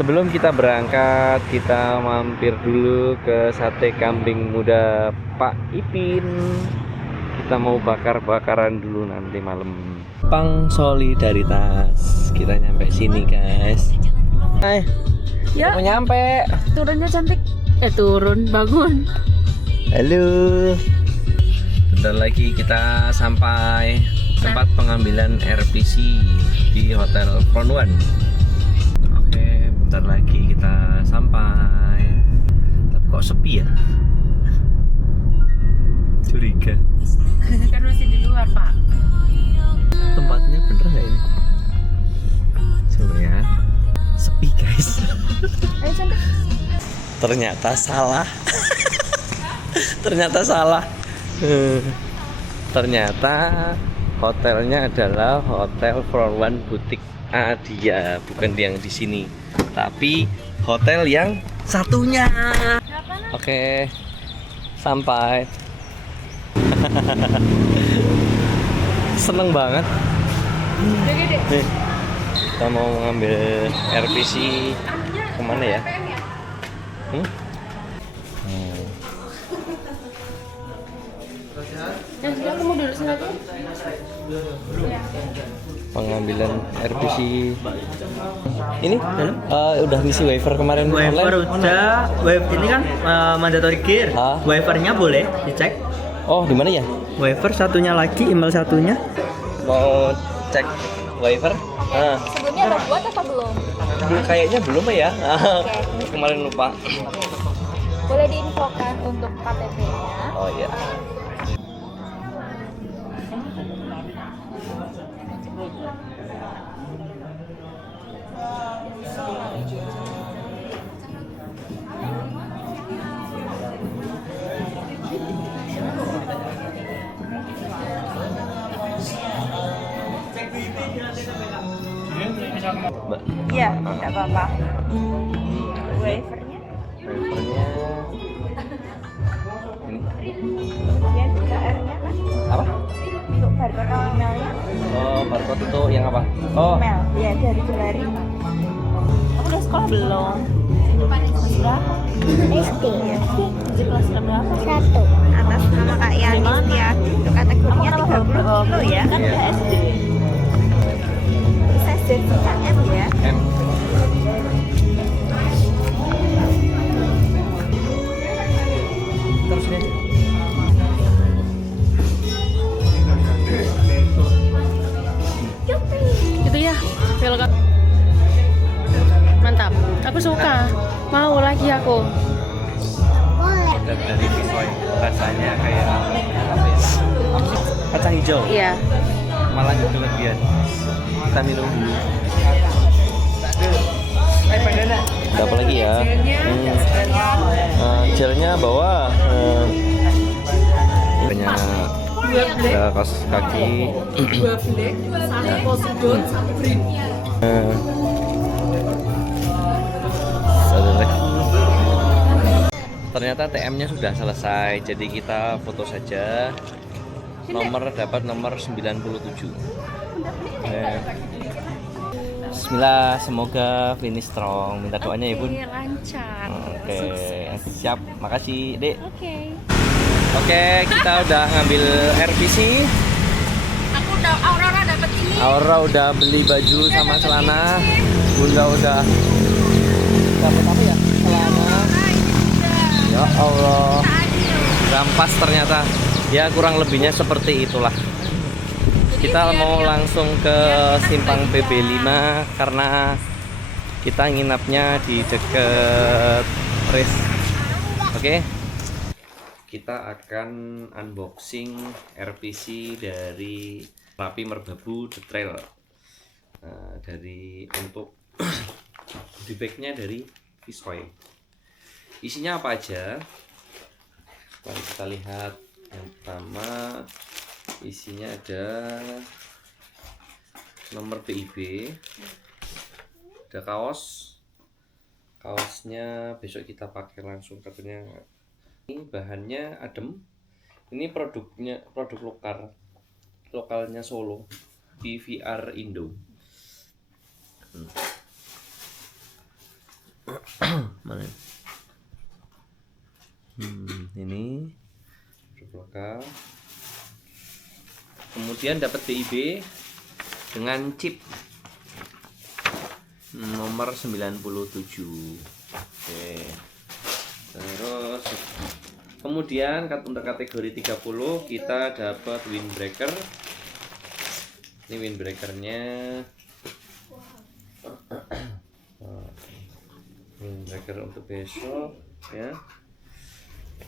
Sebelum kita berangkat, kita mampir dulu ke sate kambing muda Pak Ipin. Kita mau bakar-bakaran dulu nanti malam. Pang solidaritas. Kita nyampe sini, guys. Hai. Ya. Mau nyampe. Turunnya cantik. Turun, bangun. Halo. Bentar lagi kita sampai tempat pengambilan RPC di Hotel Front One. Oke, bentar lagi kita sampai. Tapi kok sepi ya? Curiga. Kan masih di luar, Pak. Tempatnya bener nggak ini? Coba ya. Sepi, guys. Ayo cantik. Ternyata salah. Ternyata salah. Ternyata hotelnya adalah Hotel Front One Boutique Adia, bukan yang di sini, tapi hotel yang satunya. Oke, sampai. Seneng banget. Nih, kita mau ngambil RPC kemana ya? Yang sudah kamu duduk sini aja. Pengambilan RPC ini udah ngisi waiver kemarin Waiver online. udah, waiver ini kan mandatory gear. Ah. Waivernya boleh dicek. Oh, di mana ya? Waiver satunya lagi, email satunya. Mau cek waiver? Sebelumnya ada buat apa belum? Kayaknya belum ya. Kemarin lupa. Boleh diinfokan untuk KTP-nya. Oh iya. Mbak, Iya, tidak apa-apa. Waivernya? waivernya ini Ya, juga R-nya kan? apa? Untuk barcode emailnya? Oh, barcode itu yang apa? Oh, Email, ya dari Jelari. Kamu udah sekolah belum? Kelas berapa? SD. Di kelas berapa? 1. Atas nama Kak Yani Setiati. Untuk kategorinya 30 kilo ya. Kan udah SD. Bisa sertifikat M ya. M. Terus ini aja. Itu ya, welcome. Mantap, aku suka. Mau lagi aku. Produk dari Visoy, rasanya kayak apa ya? Kacang hijau. Iya. Malah kelebihan. Kita minum dulu. Ada apa lagi ya? Gelnya bawa. Banyak ada kaos kaki. Dua black, satu Poseidon, satu green. Ada lagi. Ternyata TM-nya sudah selesai, jadi kita foto saja. Dapat nomor 97. Bismillah, semoga finish strong. Minta doanya ya, Bun. Lancar. Oke, siap. Makasih, Dek. Oke. Oke, kita udah ngambil RPC. Aku udah Aurora dapat ini. Aura udah beli baju sama celana. Bunda udah dapat apa ya? Celana. Ya Allah. Rampas ternyata. Ya kurang lebihnya seperti itulah. Kita mau langsung ke Simpang BB5 karena kita nginapnya di deket Res. Oke. Kita akan unboxing RPC dari Rapi Merbabu The Trail. Dari untuk di bag-nya dari Visoy. Isinya apa aja? Mari kita lihat. Yang pertama isinya ada nomor PIB, ada kaosnya besok kita pakai langsung katanya. Ini bahannya adem, ini produk lokalnya Solo, PVR Indo. Mana? Ini produk lokal. Kemudian dapat BIB dengan chip nomor 97. Oke. Terus kemudian untuk kategori 30 kita dapat windbreaker. Ini windbreakernya. Windbreaker untuk besok ya.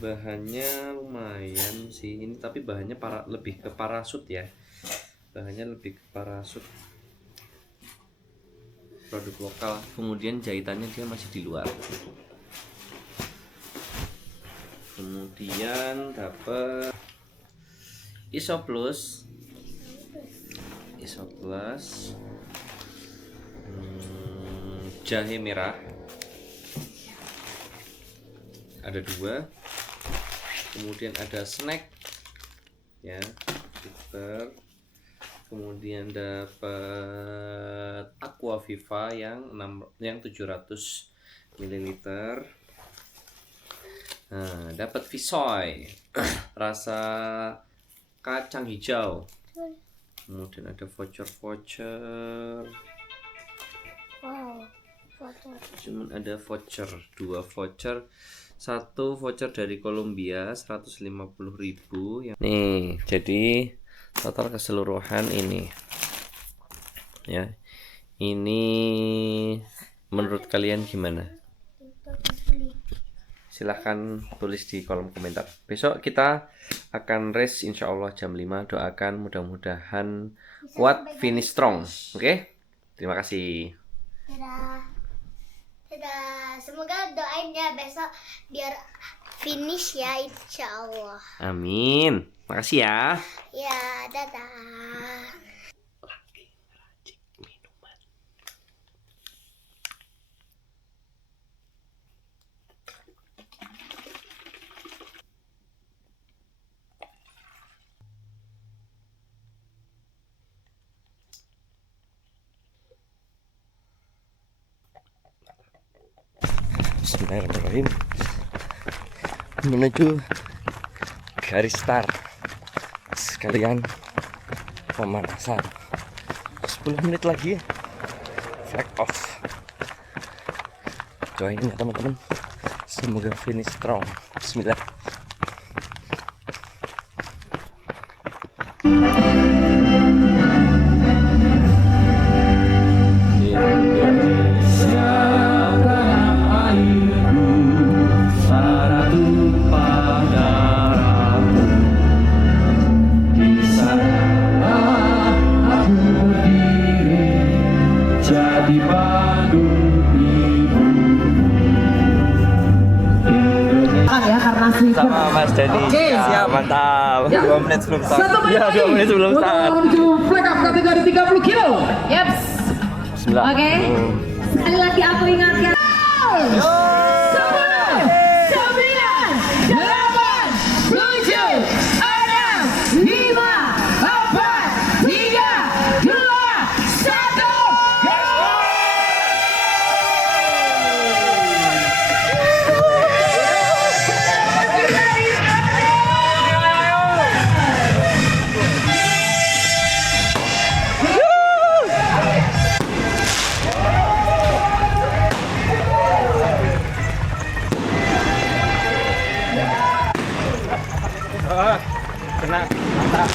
Bahannya lumayan sih ini, tapi bahannya lebih ke parasut ya. Bahannya lebih ke parasut. Produk lokal. Kemudian jahitannya dia masih di luar. Kemudian dapat Isoplus. Jahe merah. Ada 2. Kemudian ada snack ya, liter. Kemudian dapat Aqua Viva yang 700 ml. Nah, dapat Visoy rasa kacang hijau. Kemudian ada voucher. Wow, voucher. Cuman ada voucher, 2 voucher. 1 voucher dari Kolombia 150.000 yang nih, jadi total keseluruhan ini ya. Ini menurut kalian gimana? Silahkan tulis di kolom komentar. Besok kita akan race insya Allah jam 5. Doakan mudah-mudahan kuat, finish strong. Oke? Terima kasih. Dadah. Semoga doain ya besok biar finish ya, insya Allah. Amin. Makasih ya. Ya, dadah. Lagi ngeracik minuman. Bismillahirrahmanirrahim. Menuju garis start. Sekalian pemanasan. 10 menit lagi flag off. Doain ya teman-teman, semoga finish strong. Bismillah. Sama Mas Dani. Siap, mantap. 2 menit sebelum start. Ya, 2 menit sebelum start. Menuju flag up kategori 30 kilo. Yaps. Bismillah. Oke. Sekali lagi aku ingatkan. 10, 9, 8, 7, 6, 5, 4, 3, 2, Kena mantap.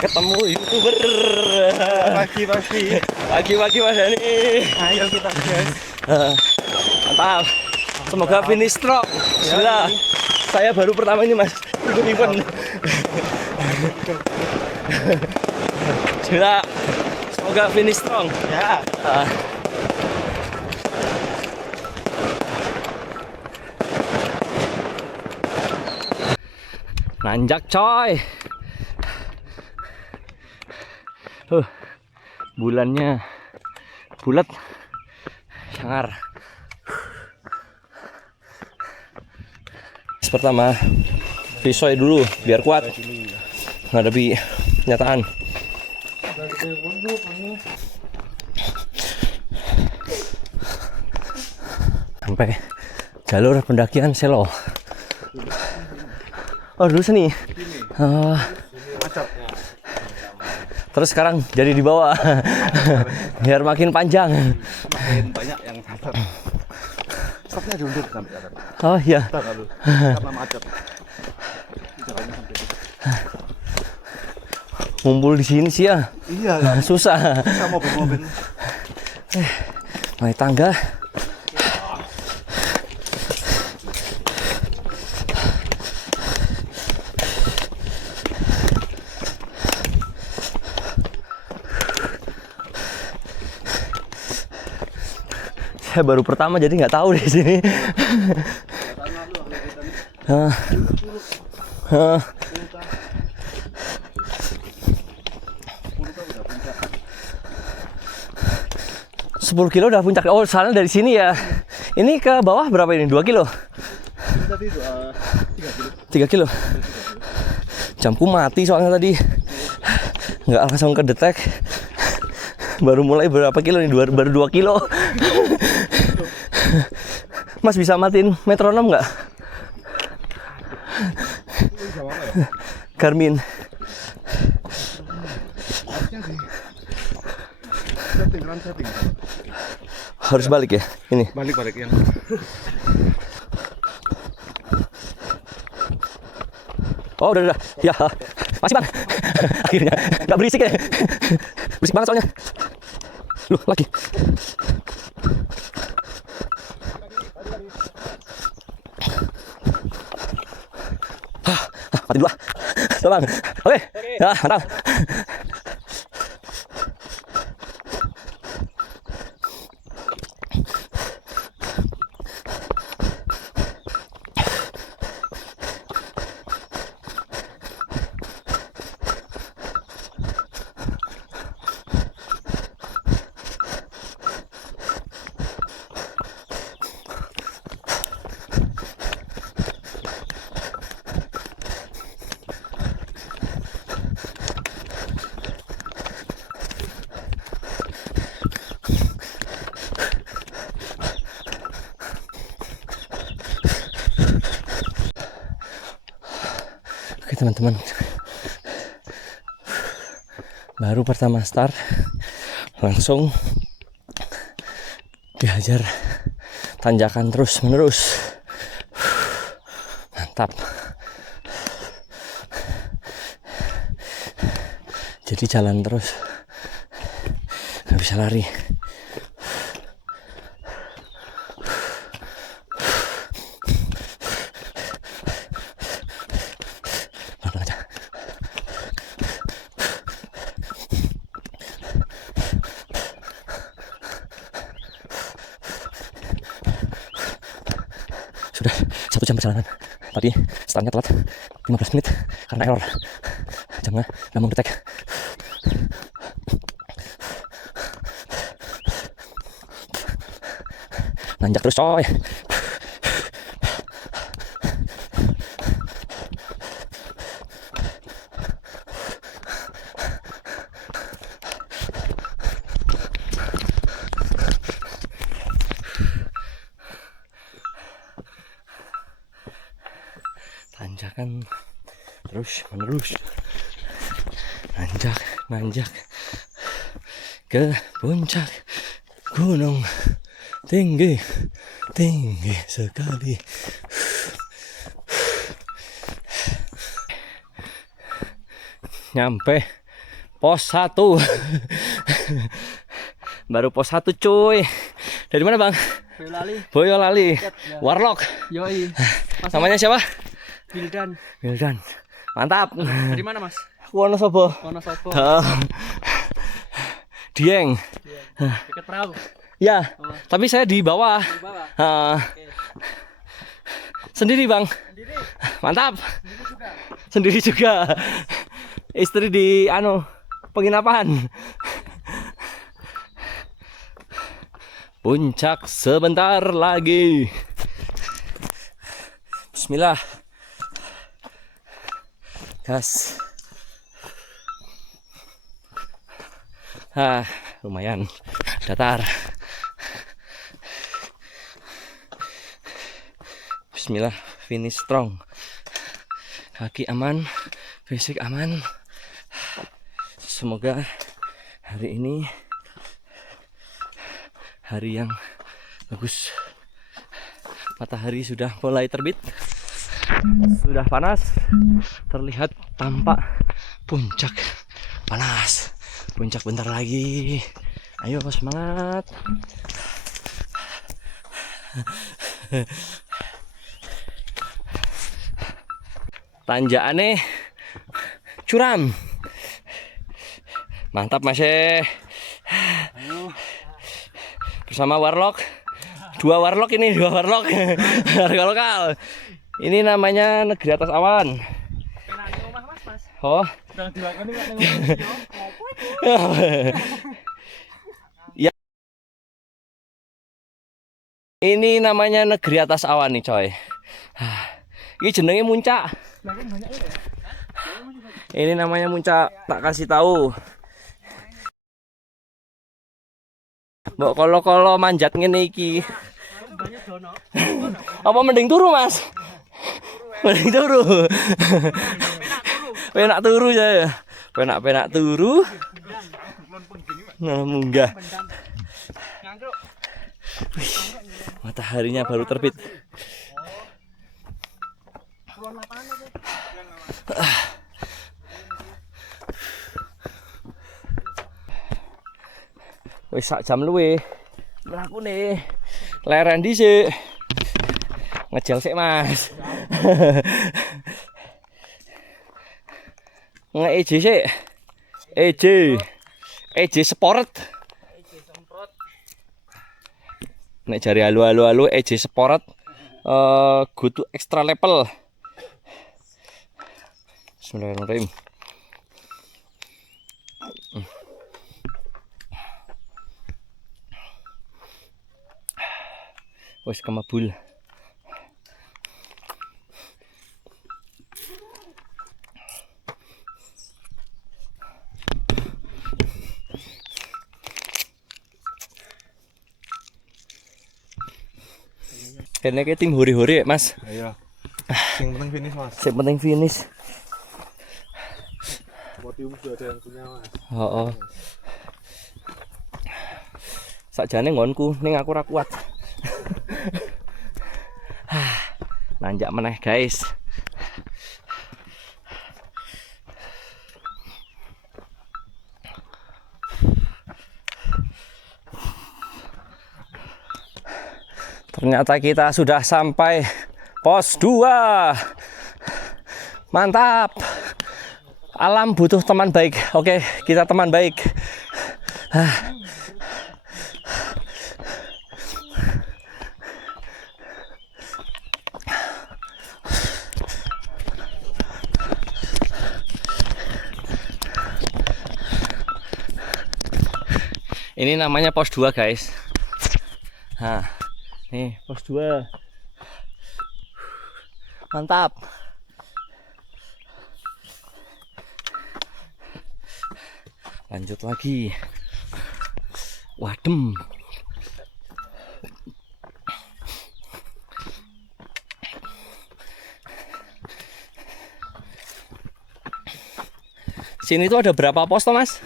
Ketemu YouTuber Pagi-pagi. Pagi-pagi Mas Dani. Ayo kita guys. Mantap. Semoga finish strong. Bismillah. Saya baru pertama ini Mas ikut event. Bismillah. Semoga finish strong. Ya. Nanjak coy. Bulannya bulat, sangar. Pertama, pisau dulu biar kuat menghadapi kenyataan. Sampai jalur pendakian Selo. Oh dulu sini. Terus sekarang jadi di bawah. Biar makin panjang. Makin banyak yang sabar. Stopnya diundur sampai atas. Oh iya. Karena macet. Jalannya sampai. Ngumpul di sini sih ya. Iya kan. Susah. Bisa mobil-mobil. Naik tangga. Saya baru pertama jadi nggak tahu di sini. 10 kilo udah puncak. Oh, soalnya dari sini ya. Ini ke bawah berapa ini? 2 kilo? Tadi 3 kilo. Jamku mati soalnya tadi. Nggak langsung kedetek. Baru mulai berapa kilo nih? Baru 2 kilo. Mas bisa matiin metronom nggak? Garmin. setting. Harus balik ya? Ini. Balik ya. Oh udah. Ya. Masih bang. Akhirnya. Nggak berisik ya. Berisik banget soalnya. Loh lagi. Mati dulu lah. Bang. Oke. Ya, mantap. Oke teman-teman, baru pertama start langsung dihajar tanjakan terus menerus. Mantap. Jadi jalan terus, nggak bisa lari. Sudah 1 jam perjalanan. Tadi startnya telat 15 menit karena error. Jamnya nggak mau detek. Nanjak terus coy. Tanjakan terus menerus, nanjak ke puncak gunung tinggi sekali. Nyampe pos 1. Baru pos 1 cuy. Dari mana bang? Boyolali. Warlock. Yoi. Namanya siapa? Wildan. Wildan. Mantap. Dari mana mas? Wonosobo. Wonosobo. Dieng. Dekat perahu. Ya, tapi saya di bawah. Di bawah. Sendiri bang. Sendiri. Mantap. Sendiri juga. Istri di penginapan. Puncak sebentar lagi. Bismillah. Gas. Lumayan datar. Bismillah, finish strong. Kaki aman, fisik aman. Semoga hari ini hari yang bagus. Matahari sudah mulai terbit. Sudah panas. Terlihat tampak puncak panas. Puncak bentar lagi. Ayo semangat. Tanjakannya curam. Mantap Mas. Bersama Warlock. Dua Warlock. Harga lokal. Ini namanya Negeri Atas Awan. Oh. Ya. Ini namanya Negeri Atas Awan nih coy. Ini jenenge muncak. Ini namanya muncak, tak kasih tahu. Mbok kolo-kolo manjat ngene iki. Apa mending turu, Mas? Mending turu. Penak turu ya. Penak turu. Nah, munggah. Wih, mataharinya baru terbit. Wis sak jam luwe mlaku nih. Leren dhisik. Ngejel sik, Mas. Nge-EJ sik. EJ Sport. Nek jari halo EJ Sport go to extra level. Bismillahirrahmanirrahim. Wes kemabul. Kene ke tim hori-hori, Mas. Iya. Yang penting finish, Mas. Yang penting finish. Podium sudah ada yang punya, Mas. Heeh. Sakjane ngonku ning aku ora kuat. Nanjak meneh, guys. Ternyata kita sudah sampai pos 2. Mantap. Alam butuh teman baik. Oke, kita teman baik. Ini namanya pos 2, guys. Nah, nih pos 2. Mantap. Lanjut lagi. Wadem. Sini tuh ada berapa pos toh, Mas?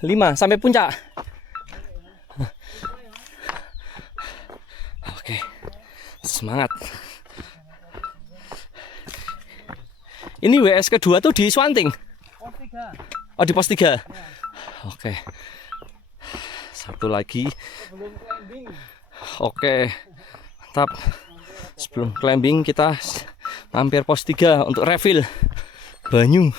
5 sampai puncak. Oke. Semangat. Ini WS kedua tuh di Swanting. Pos 3. Oh, di pos 3. Oke. Satu lagi Oke, mantap. Sebelum climbing kita mampir pos 3 untuk refill banyu.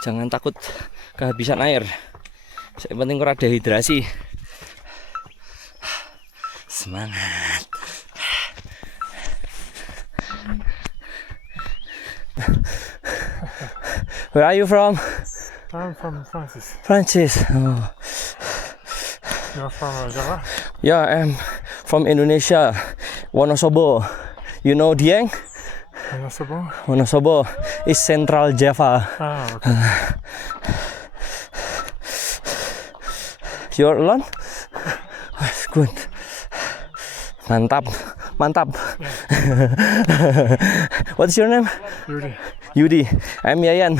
Jangan takut kehabisan air. Yang penting kurang dehidrasi. Semangat. Where are you from? I'm from Francis. Francis. Oh. You're from Java? Yeah, I'm from Indonesia, Wonosobo. You know Dieng? Wonosobo? Wonosobo is Central Java. Ah, okay. You're alone? Good. Mantap, mantap. What's your name? Yuri. Yudi. I'm Yayan.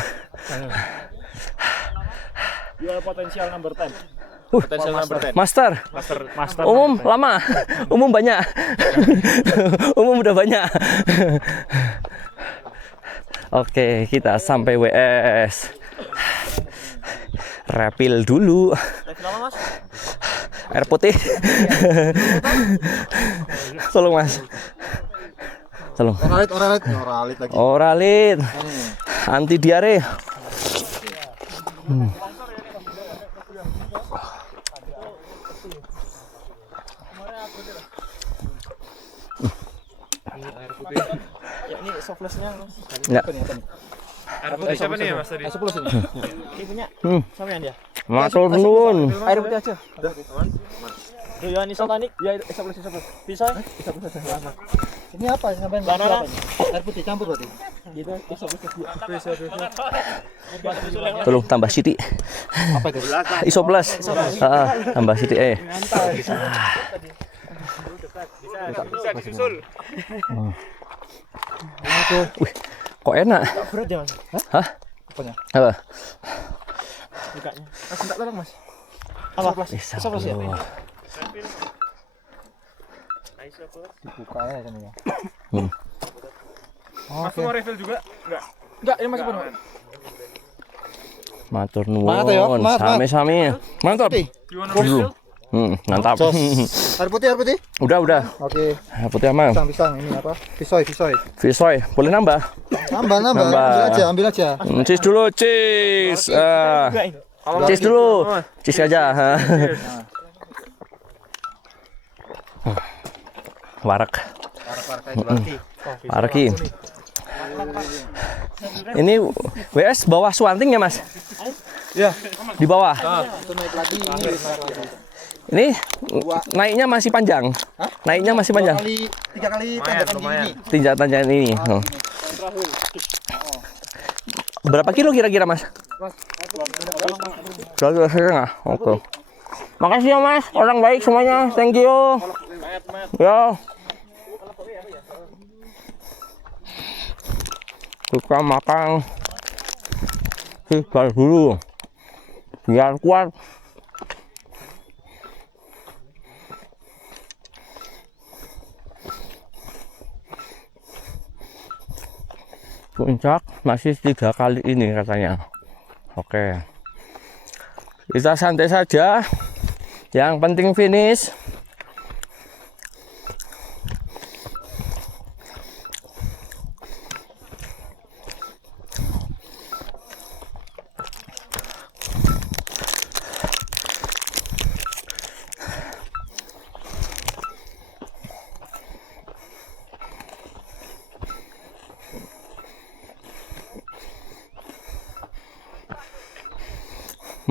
You are potential number 10. Potential number 10. Master. Umum lama. Umum banyak. Umum udah banyak. Oke, kita sampai WS. Refill dulu. Air putih. Tolong Mas. Tolong. Oralit lagi. Oralit. Anti diare. Ini softlessnya Mas. Enggak. Air putih siapa nih Mas tadi? Sepuluh sini. Ini punya. Sama yang dia. Matur nuwun. Air putih aja. Udah. Tuh ya ini sotanik. Ya softless. Bisa? Ini apa? Sampai banana. air putih campur berarti. Gitu. Softless. Tolong tambah sithik. Apa itu? ISO plus. Tambah sithik Bisa disusul. Wih, kok enak? Berat ya Mas? Hah? Apanya? Apa? Bukanya. Mas minta tolong Mas. Apa? Softless ya? Dibuka ya kan ya. Mas mau refill juga? Enggak, ini masih penuh. Matur Semangat ya, nuwun. semangat, Sami-sami. Mantap. Dulu. Mantap. Air putih. Udah. Oke. Air putih aman. Pisang ini apa? Fisoy. Fisoy, boleh nambah? Nambah. Ambil aja. Cheese dulu, cheese. Cheese dulu. Cheese aja. Warak. Waraki. Ini WS bawah Suwanting ya Mas? Ya. Di bawah. Itu naik lagi Ini naiknya masih panjang. Naiknya masih panjang. 3 kali tanjakan ini. Tanjakan ini. Oh. Berapa kilo kira-kira Mas? 2,5 kilo. Oke. Makasih ya Mas, orang baik semuanya. Thank you. Ya. Kita makan ikan dulu biar kuat. Puncak masih 3 kali ini katanya. Oke, kita santai saja, yang penting finish.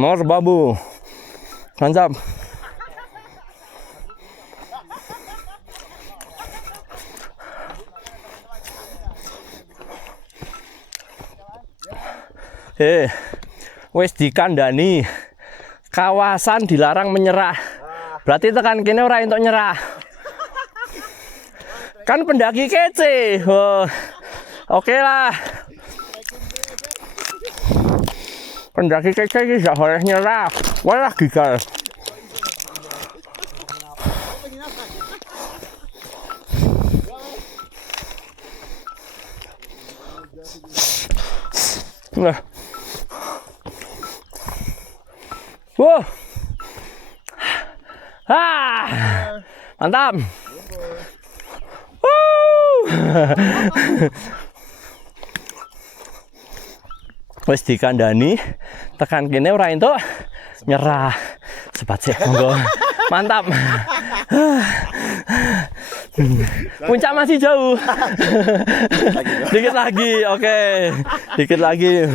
Mor babu, mantap. Wes dikandani kawasan dilarang menyerah. Berarti tekan kene ora entuk nyerah. Kan pendaki kece. Oh. Oke lah. Pendaki kece iki gak boleh nyerah. Walah gigal. Nah. Mantap. Wes dikandani tekan kene ora entuk nyerah. Sebat sih monggo. Mantap. Puncak masih jauh. Dikit lagi. Oke. Dikit lagi.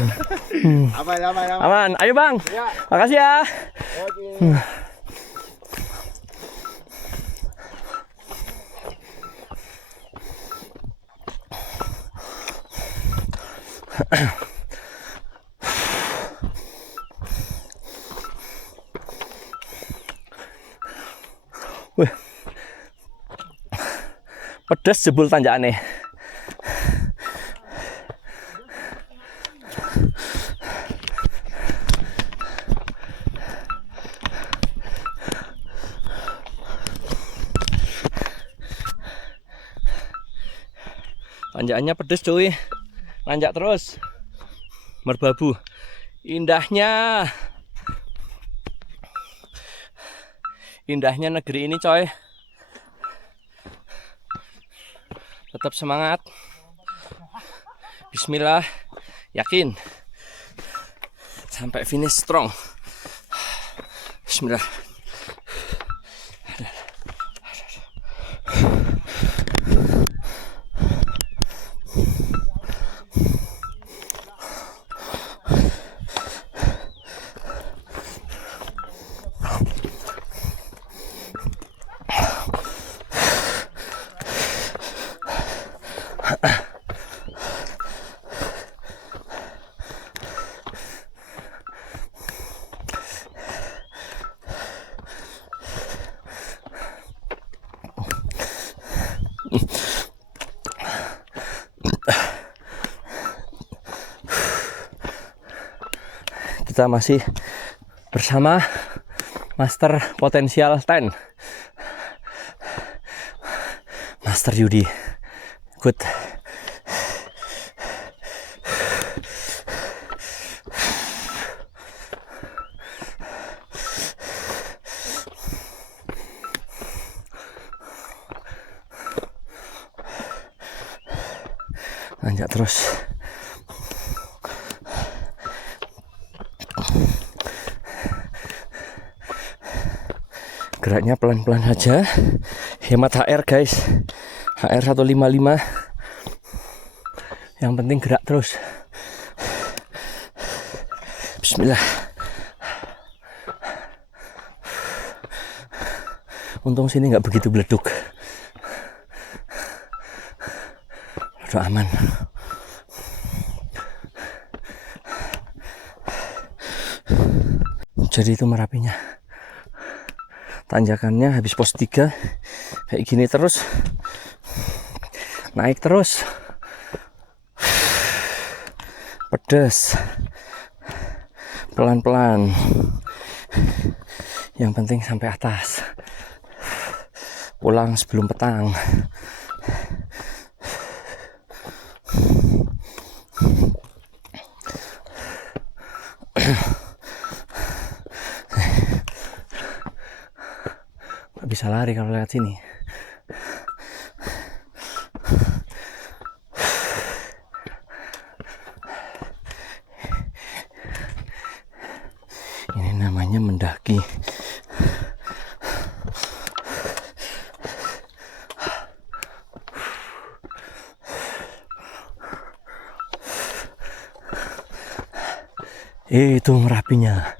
Aman. Ayo Bang. Makasih ya. Wih, pedes jebul tanjakane. Tanjakannya pedes cuy, nanjak terus. Merbabu, indahnya negeri ini coy. Tetap semangat. Bismillah, yakin sampai finish strong. Bismillah. Kita masih bersama Master Potensial 10, Master Yudi. Good. Nanjak terus. Geraknya pelan-pelan aja. Hemat HR guys. HR 155. Yang penting gerak terus. Bismillah. Untung sini nggak begitu beleduk. Udah aman. Jadi itu Merapinya. Tanjakannya habis pos 3 kayak gini terus, naik terus, pedes, pelan-pelan, yang penting sampai atas, pulang sebelum petang. Bisa lari kalau lewat sini. Ini namanya mendaki. Itu Merapinya.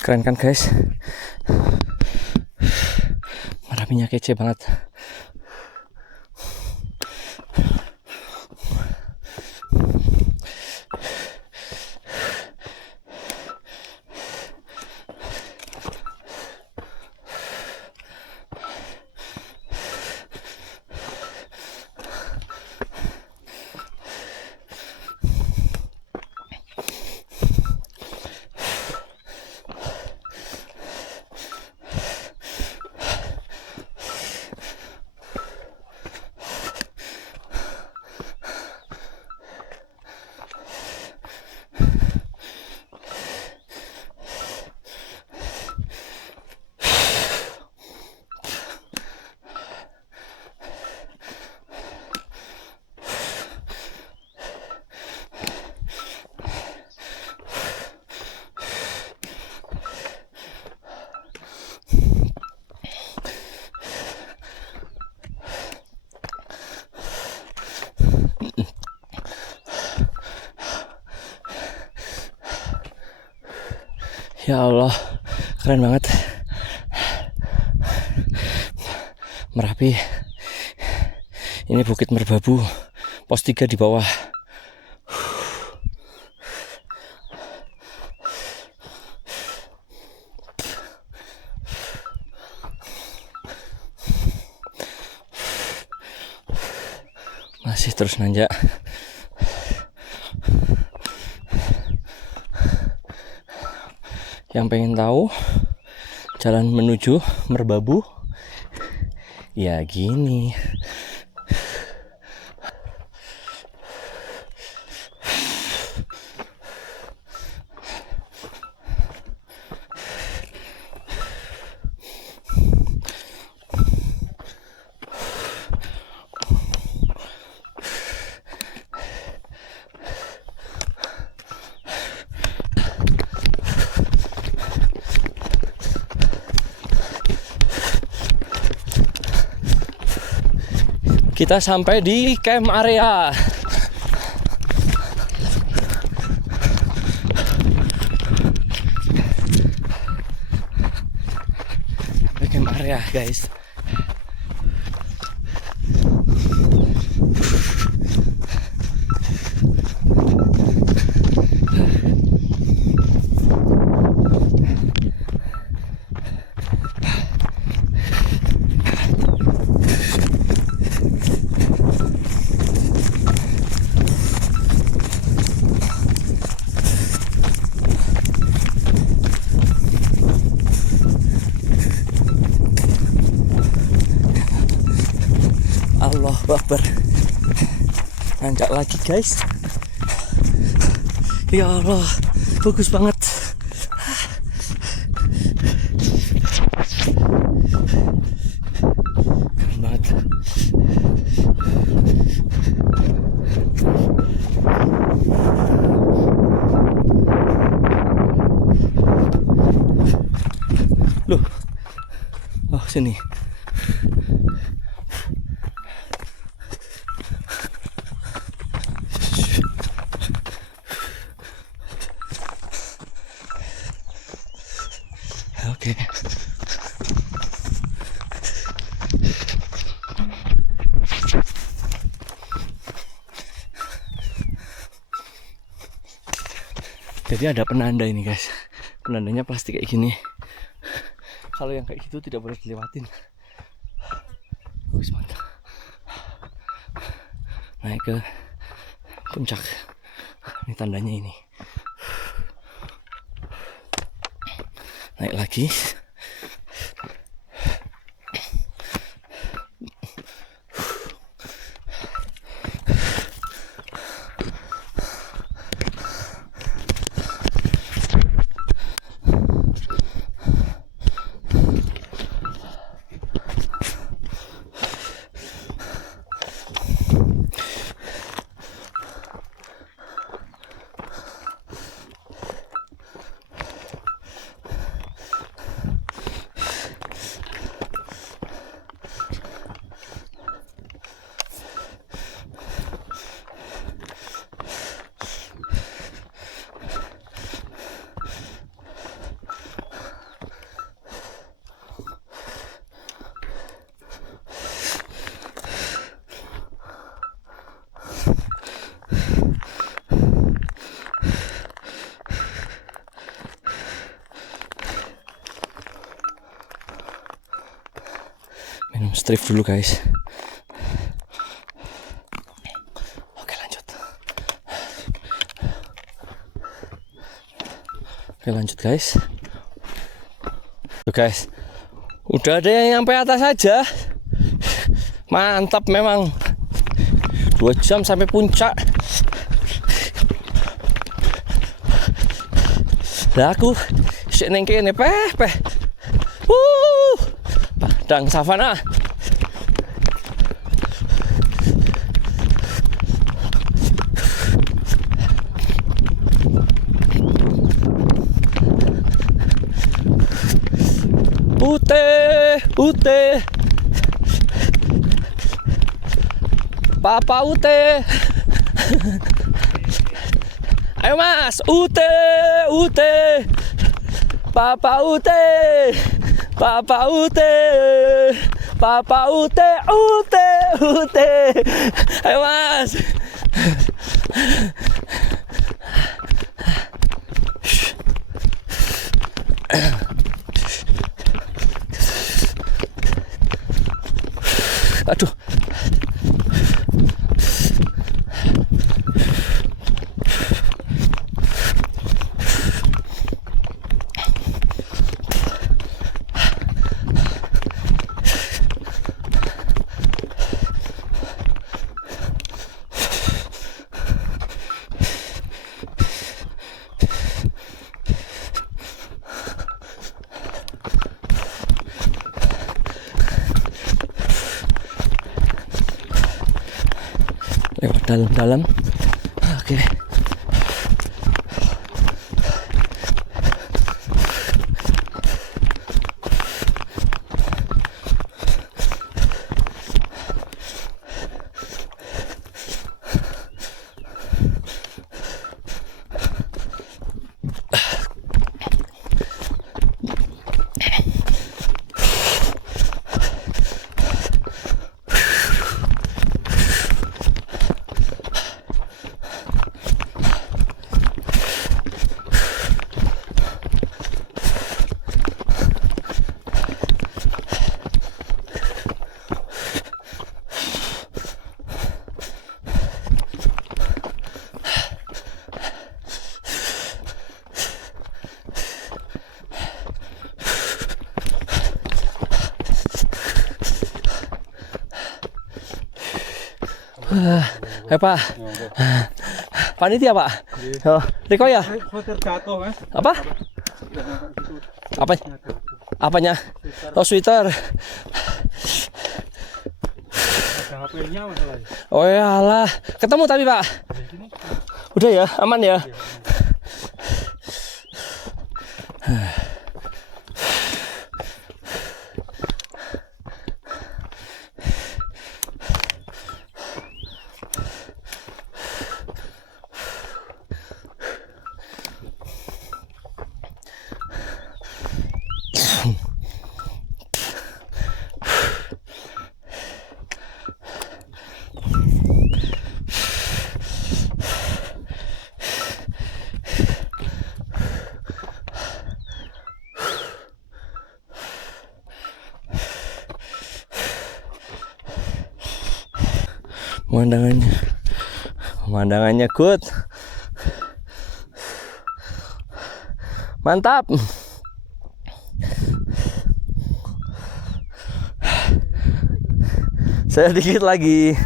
Keren kan guys? Merapinya kece banget. Ya Allah, keren banget. Merapi. Ini Bukit Merbabu, pos 3 di bawah. Masih terus nanjak. Yang pengen tahu jalan menuju Merbabu, ya gini. Kita sampai di camp area. Sampai camp area, guys. Allahu Akbar. Nanjak lagi, guys. Ya Allah, bagus banget. Keren banget. Loh. Oh, sini. Oke. Jadi ada penanda ini, guys. Penandanya pasti kayak gini. Kalau yang kayak gitu tidak boleh dilewatin. Bagus banget. Naik ke puncak. Ini tandanya ini. Naik lagi. Minum strip dulu, guys. Oke, lanjut. Oke, lanjut, guys. Tuh, guys. Udah ada yang nyampe atas aja. Mantap memang. 2 jam sampai puncak. Lah aku sik ning kene peh. Padang savana. Ute. Papa Ute. Ayo Mas, Ute. Papa Ute, Papa Ute, Papa Ute, Ute, Ute. Ayo Mas. Aduh. Lewat dalam-dalam. Oke. Pak. Panitia Pak. Oh, Riko ya? Terjatuh Mas. Apa? Apa? Apanya? Oh, sweater. Ada HP-nya masalahnya. Oh ya Allah. Ketemu tapi Pak. Udah ya, aman ya. Pemandangannya good, mantap. Saya dikit lagi.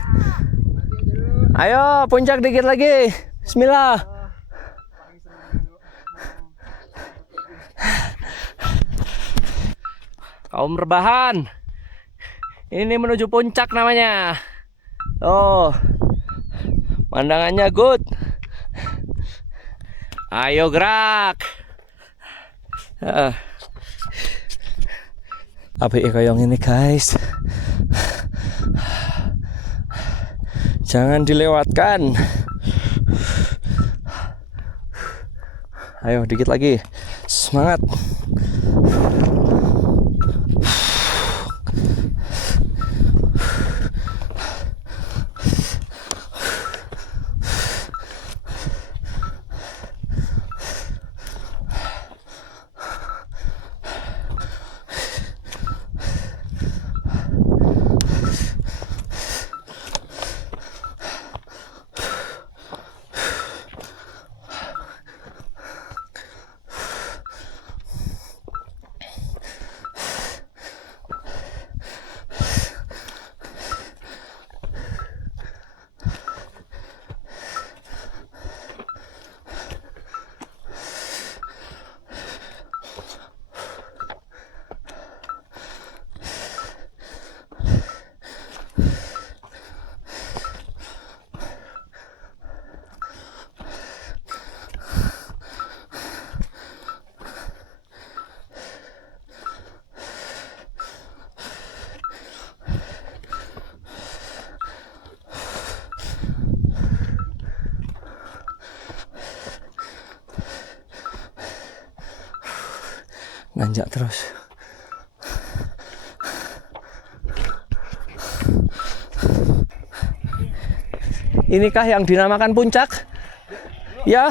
Ayo puncak dikit lagi. Bismillah. Kaum rebahan. Ini menuju puncak namanya. Oh, pandangannya good. Ayo gerak. Api koyong ini guys. Jangan dilewatkan. Ayo dikit lagi. Semangat. Nanjak terus. Inikah yang dinamakan puncak? Ya.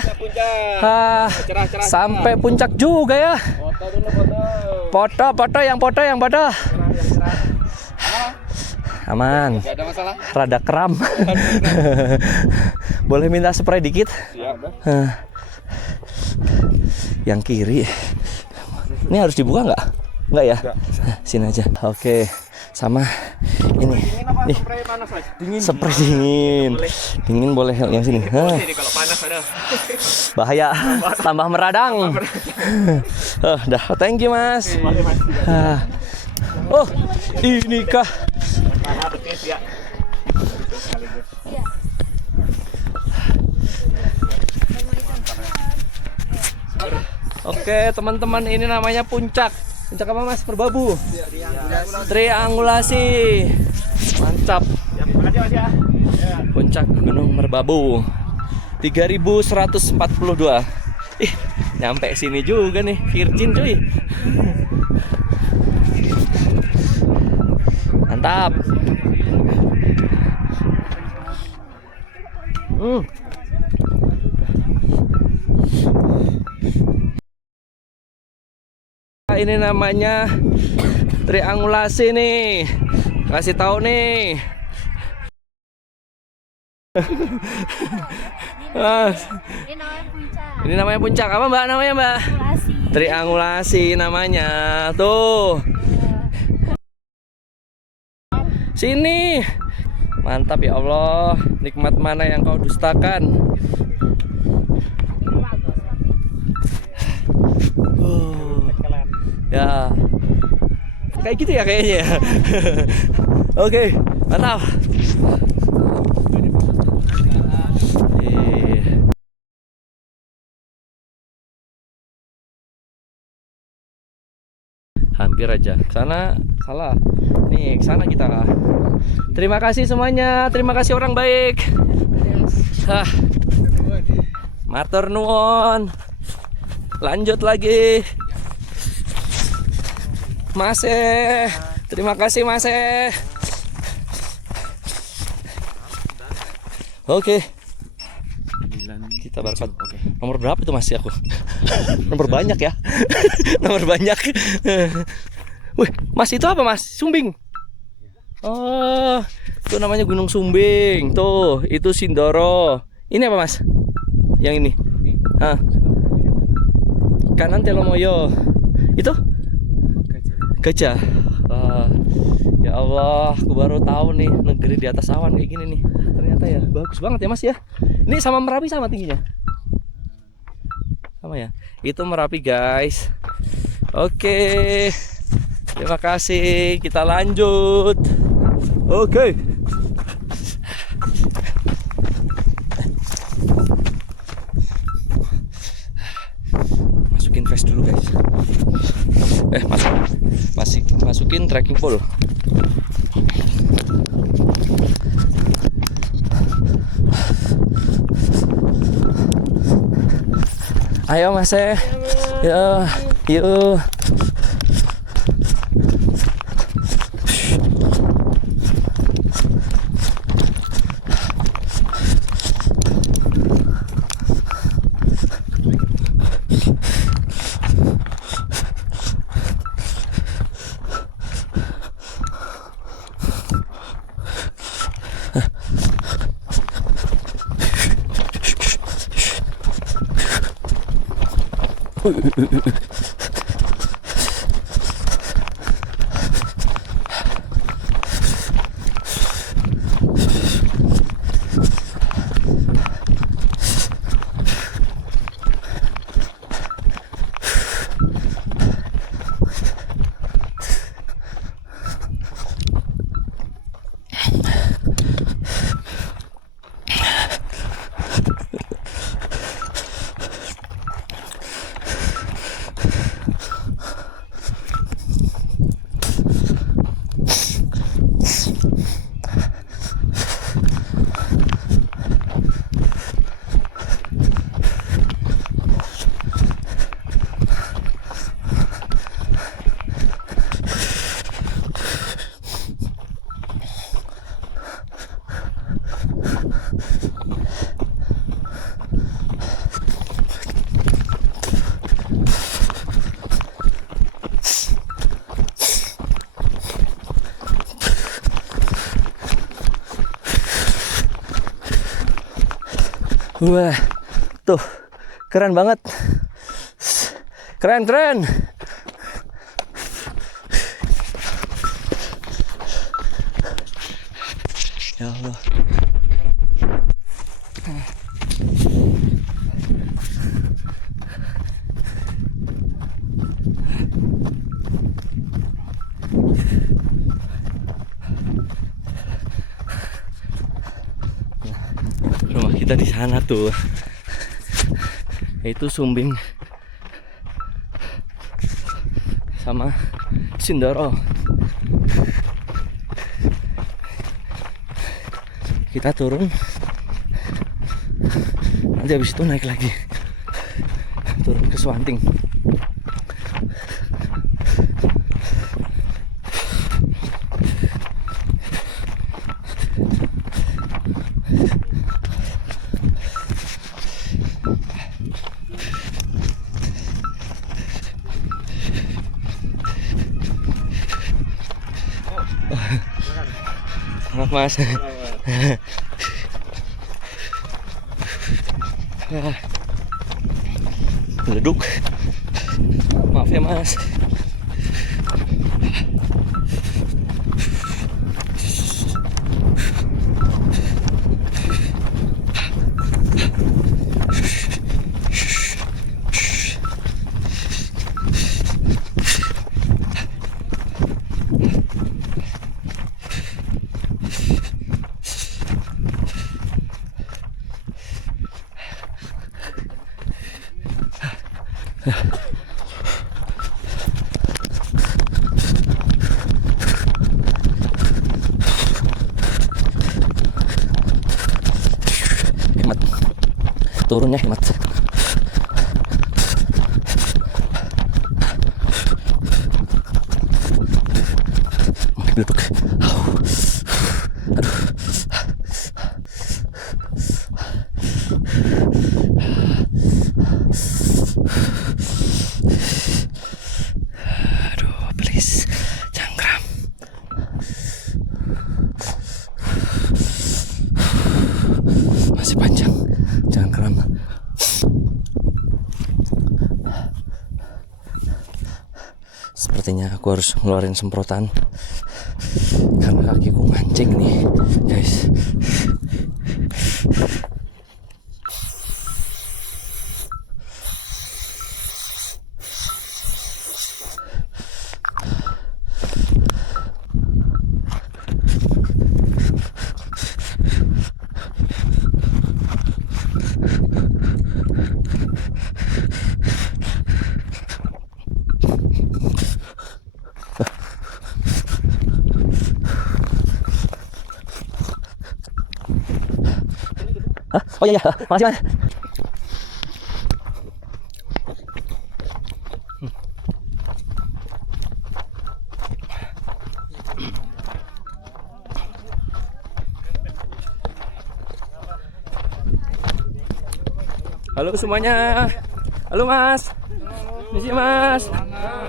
Sampai puncak juga ya. Foto yang foto. Aman. Gak ada masalah. Rada kram. Boleh minta spray dikit? Yang kiri. Ini harus dibuka nggak? Nggak ya? Sini aja. Oke. Sama ini. Nih. Spray dingin. Dingin boleh yang sini. Kalau panas ada. Bahaya. Tambah meradang. Dah. Thank you, Mas. Oh, inikah? Oke, teman-teman, ini namanya puncak. Puncak apa, Mas? Merbabu. Triangulasi. Mantap. Puncak Gunung Merbabu. 3142. Ih, nyampe sini juga nih, Virgin cuy. Mantap. Ini namanya triangulasi nih. Kasih tahu nih. Ini namanya puncak. Apa Mbak namanya Mbak? Triangulasi namanya. Tuh. Sini. Mantap ya Allah. Nikmat mana yang kau dustakan? Ya. Kayak gitu ya kayaknya. Oke, mantap. Hampir aja. Sana salah. Nih, ke sana kita. Terima kasih semuanya. Terima kasih orang baik. Matur nuwun. Lanjut lagi. Masih. Terima kasih Masih. Oke. Kita berkat. Nomor berapa itu Mas aku? Nomor banyak ya. Nomor banyak. Wih, Mas itu apa Mas? Sumbing. Oh, itu namanya Gunung Sumbing. Tuh, itu Sindoro. Ini apa Mas? Yang ini. Kanan Telomoyo. Itu? Gajah. Ya Allah, aku baru tahu nih negeri di atas awan kayak gini nih. Ternyata ya, bagus banget ya Mas ya. Ini sama Merapi sama tingginya? Sama ya. Itu Merapi guys. Oke. Terima kasih. Kita lanjut. Oke. Masukin vest dulu guys. Masukin trekking pole. Ayo Mas. Yuk. Wah, tuh keren banget. Keren. Ya Allah. Rumah kita di sana tuh. Itu Sumbing sama Sindoro. Kita turun, nanti habis itu naik lagi, turun ke Swanting. Selamat Mas. Meleduk. Maaf ya Mas. Hemat, turunnya hemat. Meleduk. Aduh. Please, Cangkram. Masih panjang Cangkram. Sepertinya aku harus ngeluarin semprotan karena kakiku mancing nih, guys. Oh iya, makasih Mas. Halo semuanya. Halo Mas. Misi Mas.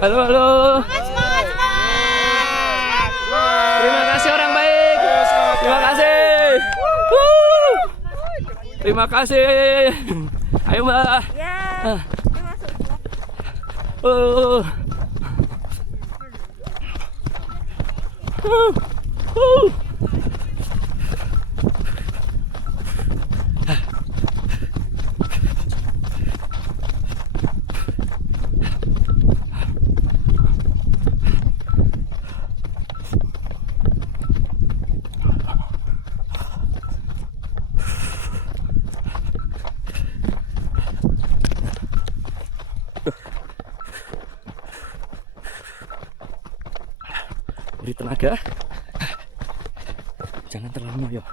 Halo. Terima kasih orang baik. Terima kasih. Terima kasih. Ayo Mbak. Ya. Beri tenaga, jangan terlalu ngoyo.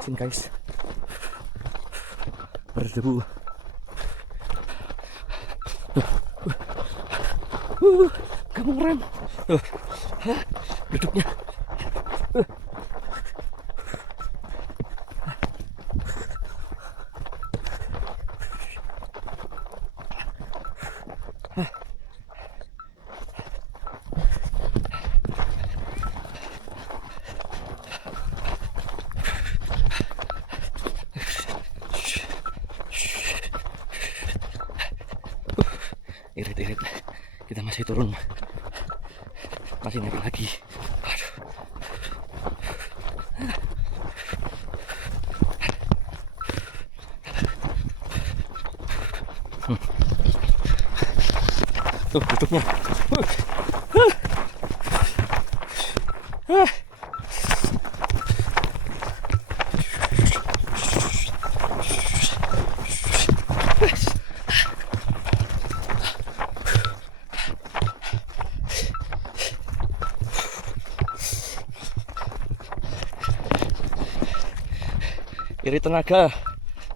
Izin guys, berdebu. Kamu ngerem, duduknya. Irit-irit. Kita masih turun. Masih naik lagi. Aduh. Tuh duduknya. Irit tenaga,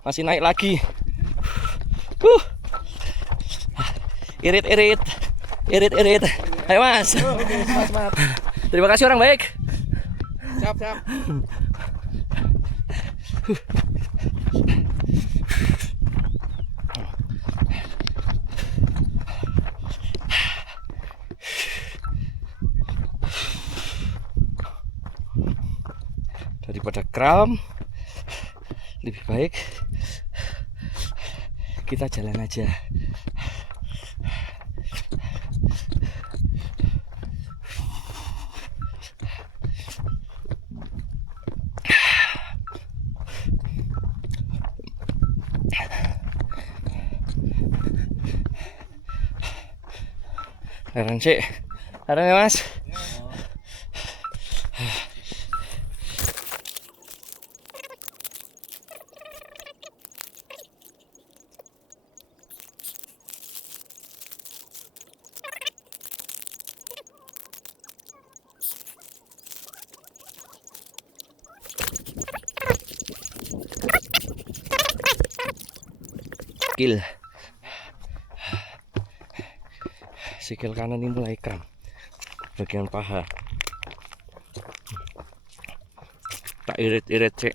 masih naik lagi. Irit. Ayo mas. Terima kasih orang baik. Siap. Daripada kram, lebih baik kita jalan aja. Heran sih, heran ya mas. Sikil kanan ini mulai kram bagian paha. Tak irit-irit cek.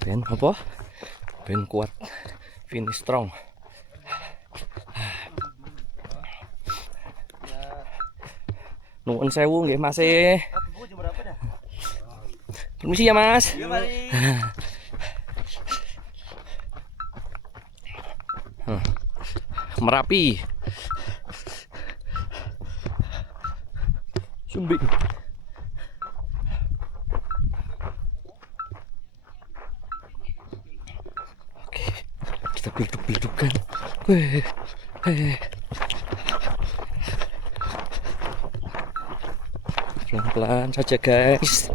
Ben apa? Ben kuat, finish strong. Nuwun sewu nggih Mas. Permisi ya Mas. Iya, mari. Merapi. Sumbi. Oke, kita bilduk-bildukan. Pelan-pelan saja guys.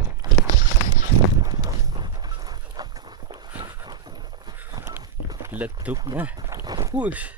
Leduknya. Wush.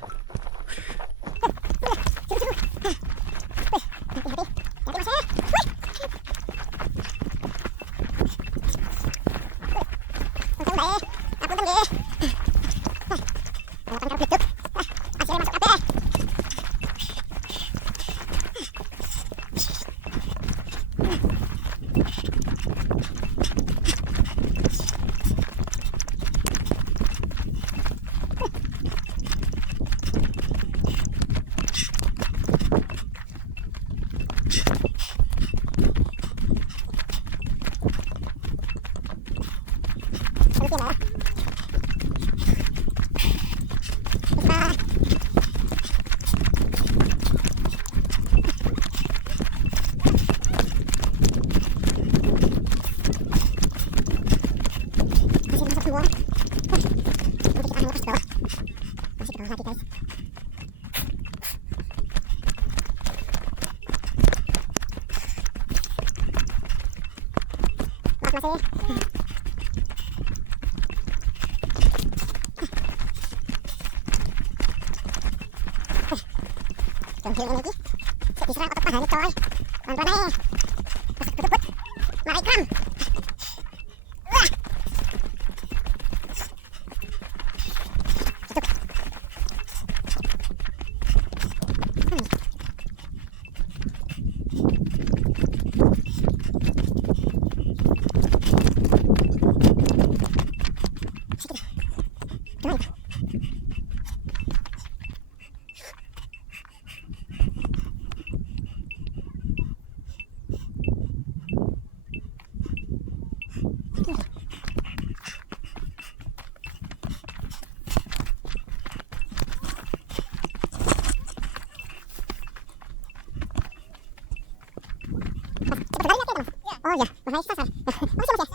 ya, bahaya sasar. Masih.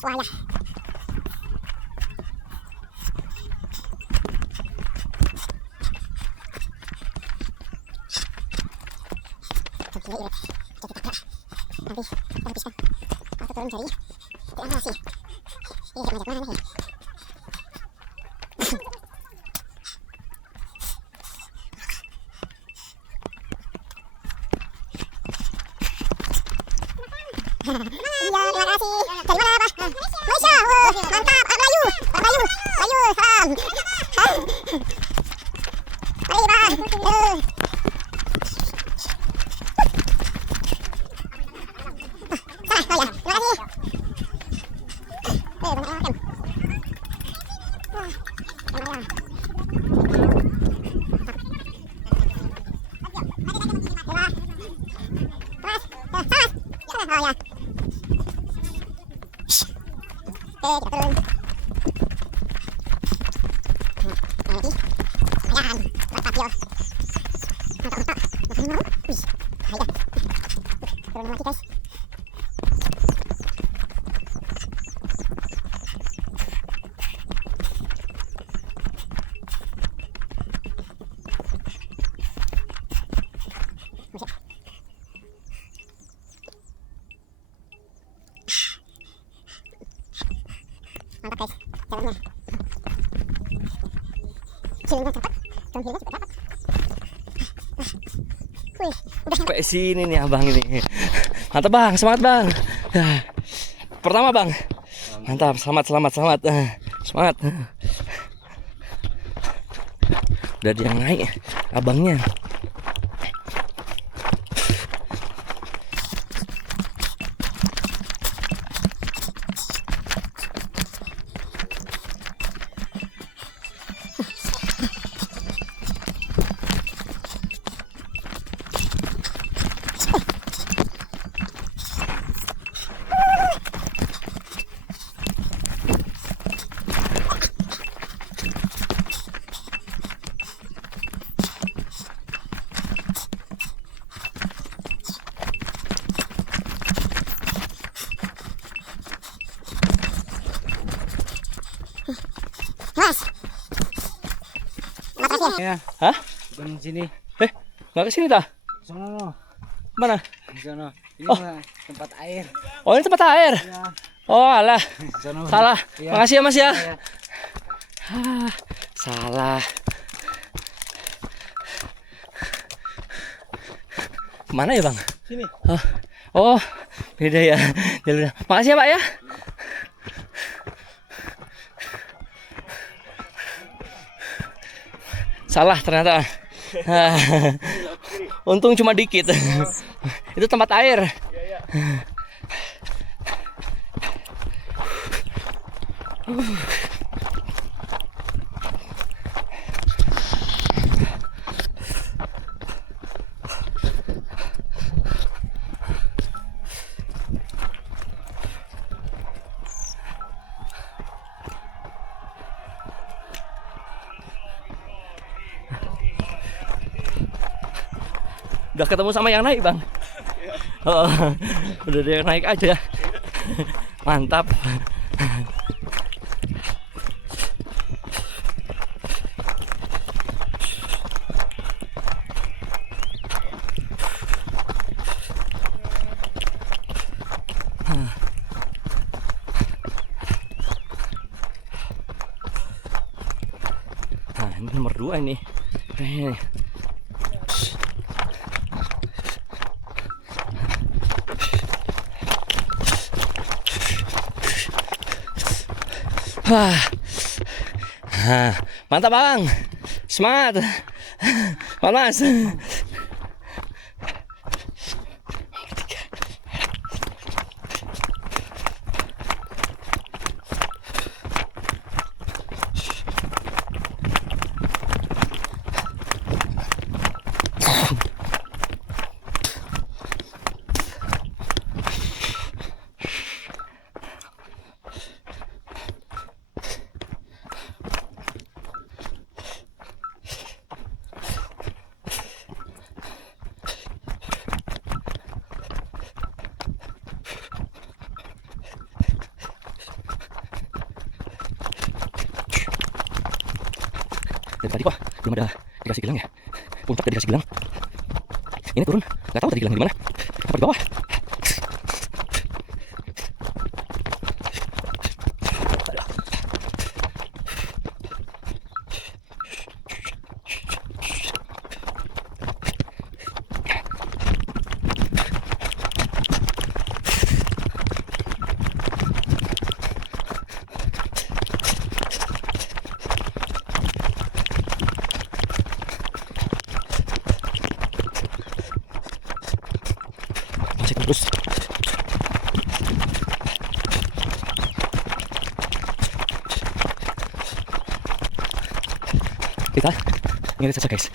Suaya. Iya, terima kasih. Dari mana, Pak? Malaysia. Mantap. Melayu. Melayu. Salam. Mari, Bang. Salah, ya. Terima kasih. Banyak makan. Kita turun. Lagi. Jangan. Mantap, yo. Mantap. Makan mau? Wih. Bahaya. Turun lagi, guys. Mantap guys, jalannya. Jalannya cepat, downhillnya juga dapat. Wih, udah Sampai sini nih abang ini. Mantap bang, semangat bang. Pertama bang. Mantap, selamat. Semangat. Udah dia naik, abangnya. Mas. Makasih ya. Hah? Bukan sini. Nggak kesini dah? Sono. Mana? Sono. Ini Oh. tempat air. Oh ini tempat air? Ya. Oh alah, Sono. salah. Iya. Makasih ya mas ya. Iya. Salah. Mana ya bang? Sini. Oh beda ya jalurnya. Makasih ya pak ya. Salah ternyata. Untung cuma dikit. Itu tempat air. Udah ketemu sama yang naik bang. Oh, udah dia naik aja. Mantap. Nah, ini nomor 2 ini. Kayaknya. Mantap bang, semangat, panas. Dari tadi kok belum ada dikasih gelang ya? Puncak udah dikasih gelang. Ini turun, nggak tahu tadi gelangnya di mana. Apa di bawah? Masih terus. Kita ngirit saja guys.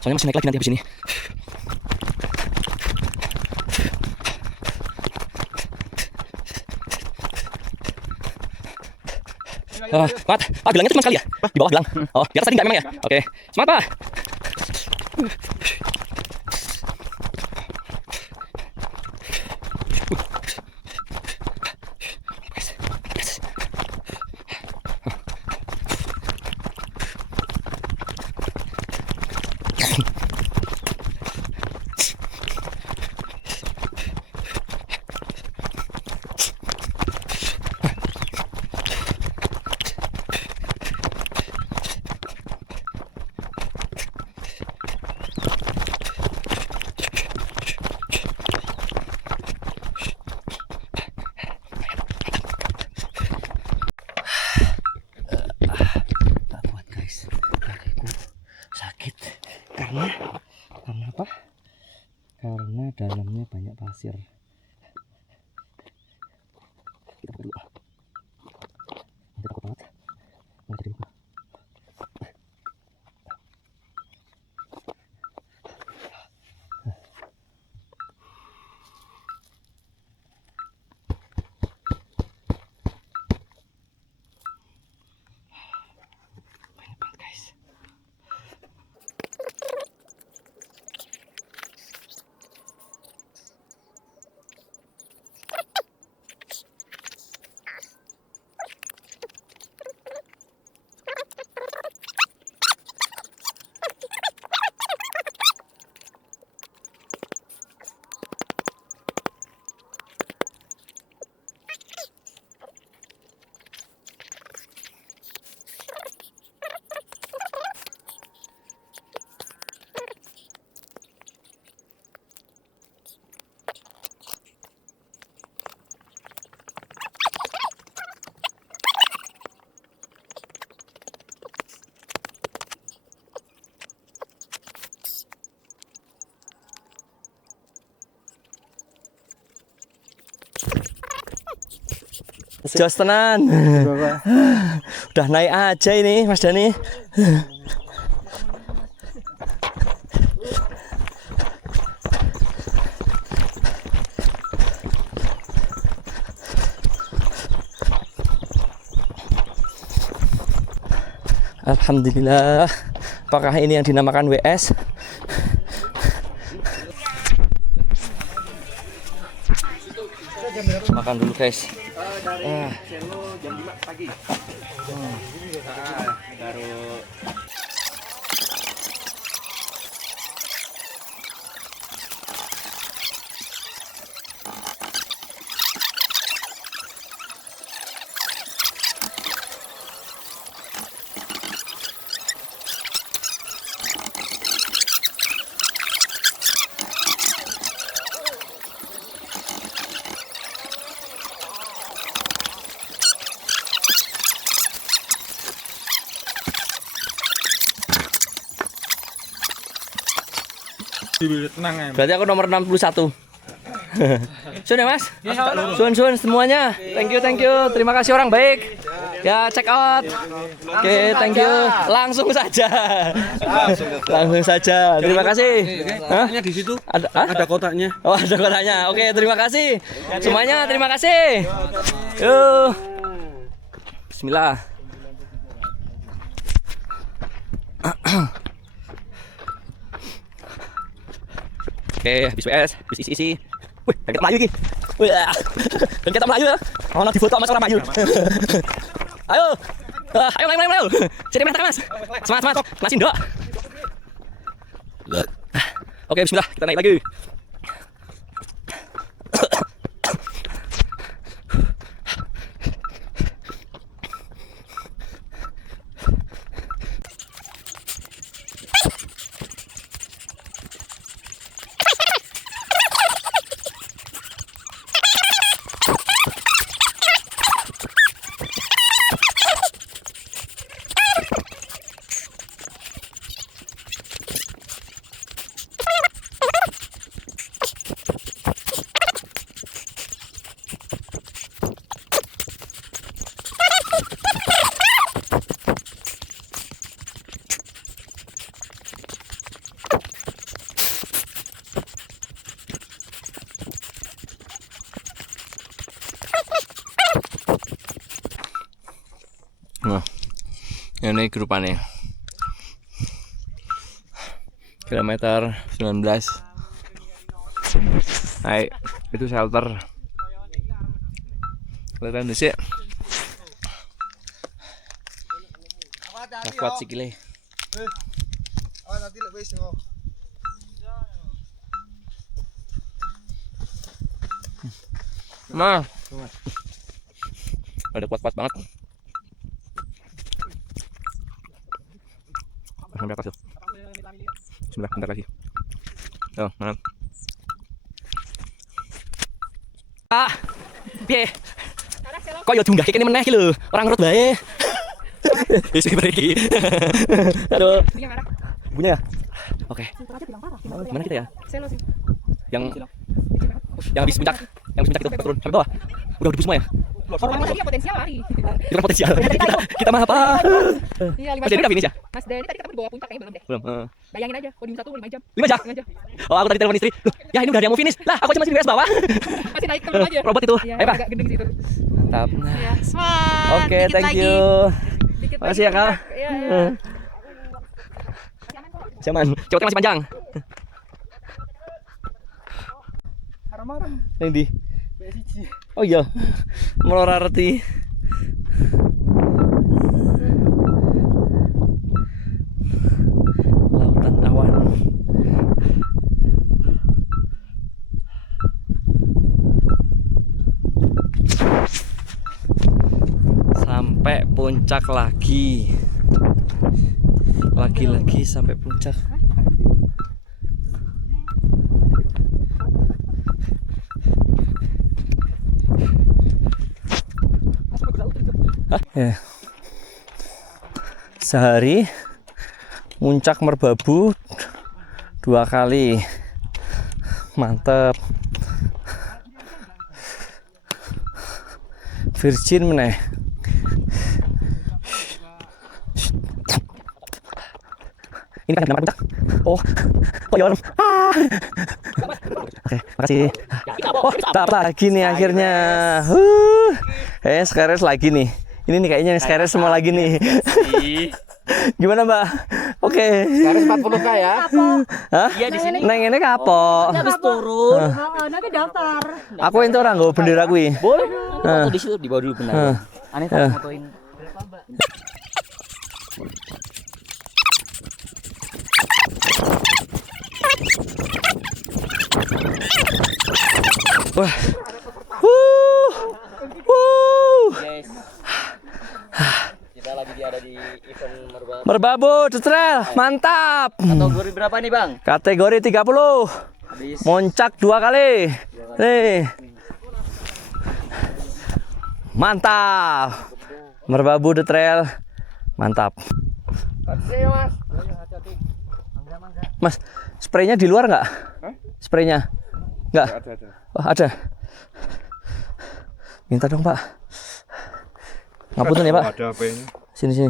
Soalnya masih naik lagi nanti habis ini. Semangat. Pak, gelangnya cuma sekali ya? Di bawah gelang. Oh, di atas tadi enggak memang ya? Oke. Semangat, Pak. Karena apa? Karena dalamnya banyak pasir. Kita buka dulu. Nanti takut banget. Nggak jadi buka. Banyak banget guys. Jos tenan. Udah naik aja ini Mas Dani. Alhamdulillah. Apakah ini yang dinamakan WS? Makan dulu guys. Jam 5 pagi. Baru Tenang ya. Berarti aku nomor 61. Sun ya Mas? Sun semuanya. Thank you. Terima kasih orang baik. Ya check out. Oke, thank you. Langsung saja. Terima kasih. Kotaknya di situ. Ada kotaknya. Oh, ada kotaknya. Oke, terima kasih. Semuanya terima kasih. Yuk. Bismillah. Oke, habis PS, habis isi. Wih, kita Melayu iki. Wih, dan kita Melayu ya. Ono di foto sama orang Melayu. Ayo. Ayo Melayu. Sini Mas. Semangat. Mas Indo. Oke, bismillah, kita naik lagi. Nah, ini grupannya. Kilometer 19. Hai, itu shelter. Kelihatan sih. Kuat sikile. Nah, ada kuat-kuat banget. Sampai atas yuk. Bismillah, bentar lagi. Yo, mana? Piye? Kok yo diunggah kene meneh iki lho. Ora nurut bae. Wis iki. Aduh. Punya ya? Oke. Gimana kita ya? Yang habis puncak itu turun sampai bawah. Udah debu semua ya? Orang tadi potensial lari. Itu potensial. Kita mah apa? Iya, 5 Mas Denny udah finish ya? Mas Denny tadi kita bawa puncak kayaknya belum deh. Belum. Bayangin aja, podium 1 5 jam. 5 jam? Oh, aku tadi telepon istri. Loh, ya ini udah ada yang mau finish. Lah, aku masih di garis bawah. Masih naik terus aja. Robot itu. Iya, Ayo, Pak. agak gendeng situ. Mantap. Iya, semangat. Oke, thank you. Makasih ya, Kak. Iya. Zaman, ceweknya masih panjang. Haram-haram. Yang di. Oh iya. Melora reti. Lautan awan. Sampai puncak lagi. Lagi sampai puncak. Ya. Sehari muncak Merbabu 2 kali. Mantep. Virgin meneh. Ini kan nama puncak. Oh ya. Oke, makasih. Oh, dapat lagi nih akhirnya. Skyres lagi nih. Ini nih kayaknya Skyres semua lagi nih. Gimana, Mbak? Oke. Skyres 40K ya? Hah? Iya di sini. Neng ini kapok. Habis turun. Nanti daftar. Aku itu orang nggo bendera kuwi. Boleh. Foto di situ di bawah dulu benar. Aneh tak fotoin. Wah. Guys. Kita lagi ada di event Merbabu. Merbabu Trail, mantap. Kategori berapa nih, Bang? Kategori 30. Habis. Muncak 2 kali. Nih. Mantap. Merbabu The Trail. Mantap. Mas, Spraynya di luar nggak? Spraynya? Nggak? Ada. Oh, ada. Minta dong Pak. Ngapunten ya Pak. Ada apa ini? Sini.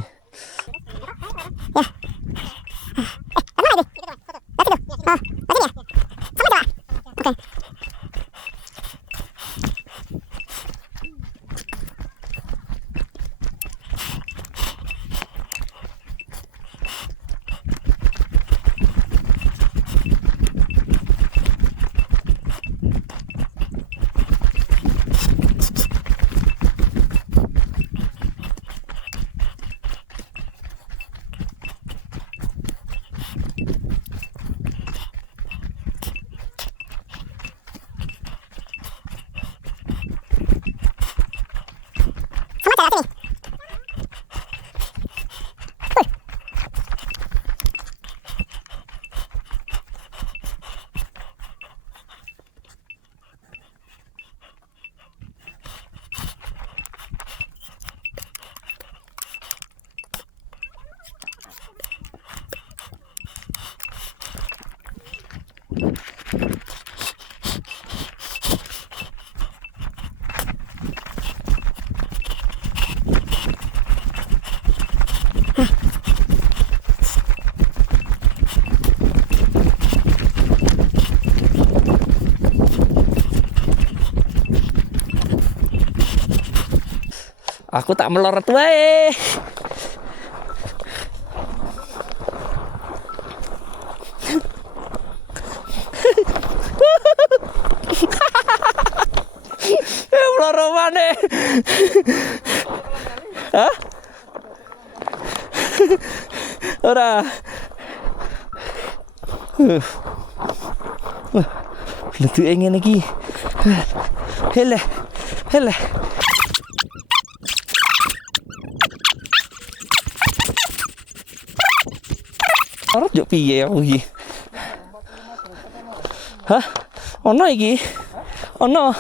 Aku tak melorot wae. Melorot mana? Hah? Ora. Letu ngene iki. Hele. Arep yo piye aku iki? Hah? Ono iki? Ono.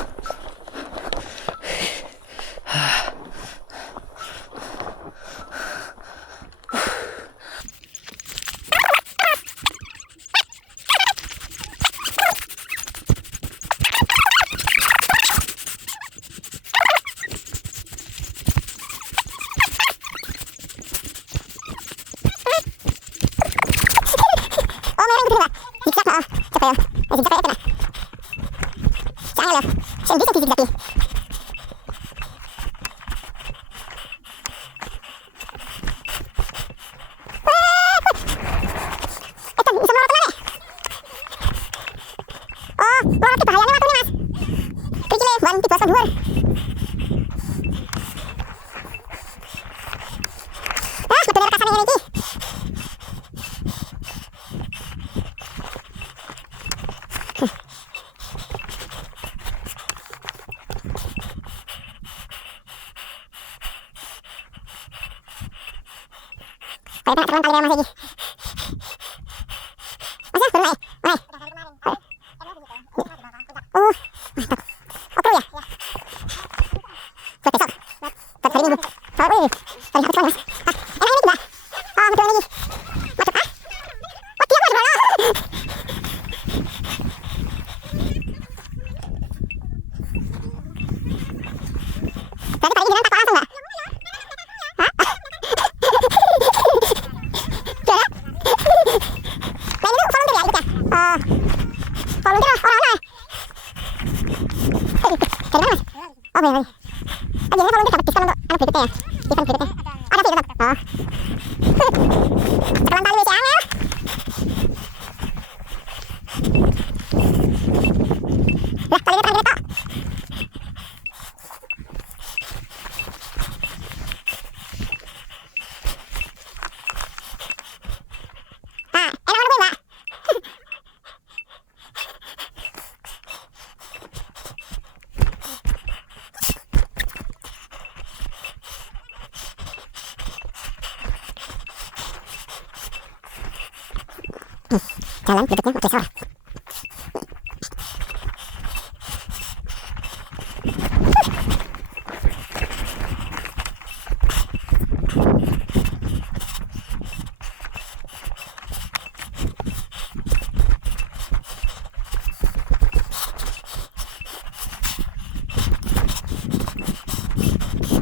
Jalan bentuknya oke salah.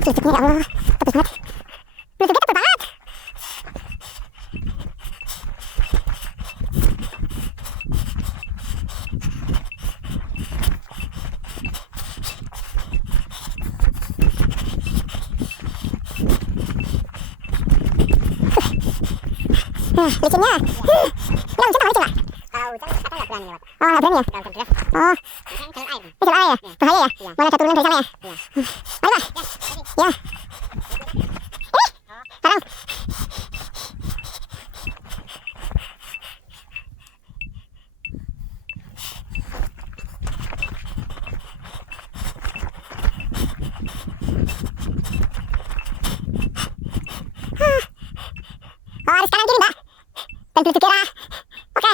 Tusuknya ya Allah, tebus banget. Tusuknya tebal banget. Licinnya. Udah hujan apa licin, Pak? Kalau hujan kita nggak berani lewat. Oh, nggak berani ya? Kalau hujan deras. Oh. Ini jalur air ya? Bahaya ya? Mau ada turunan dari sana ya? Mari, Pak. Ya. Ini. Sekarang. Oh, harus kanan kiri, Mbak. Dan pintu kira. Oke.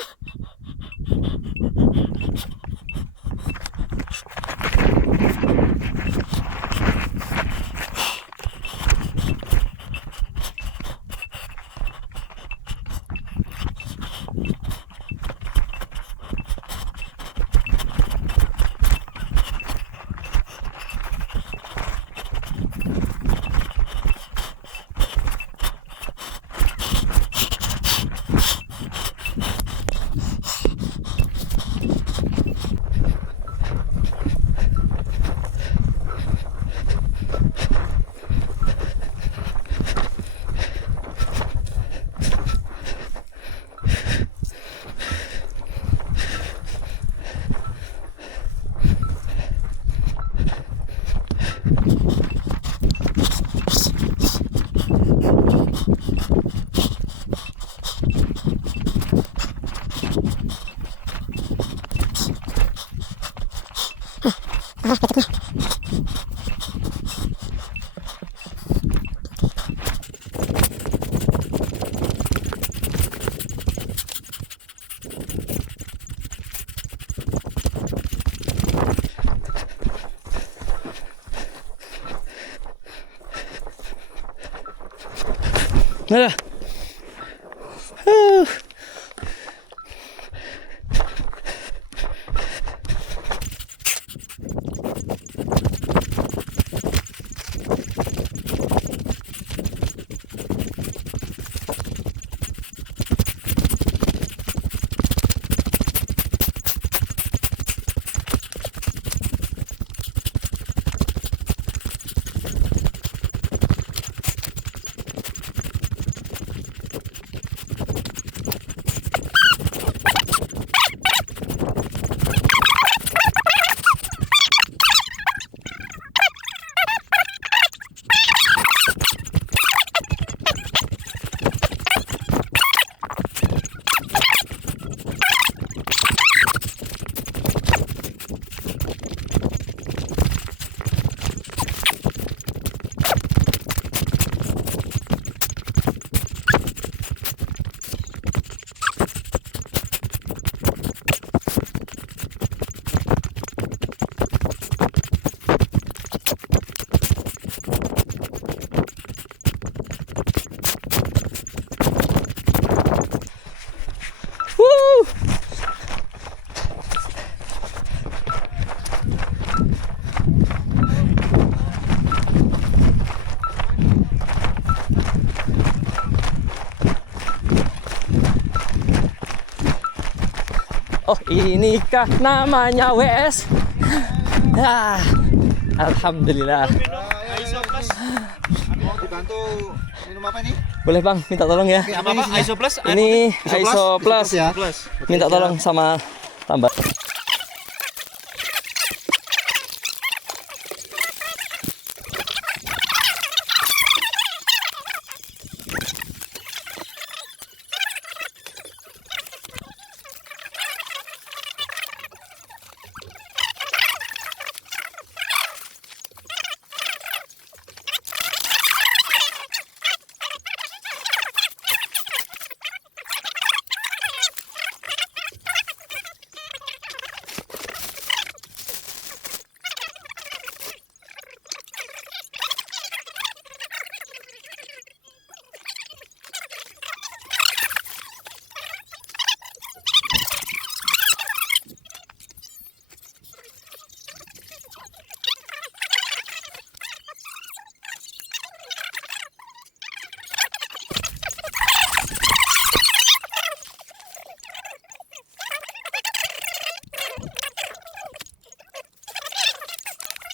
Nah. Oh, inikah namanya WS? Ah, alhamdulillah. Mau dibantu minum apa ini? Boleh Bang, minta tolong ya. Apa ISO plus? Ini ISO plus. ya. Minta tolong sama tambah.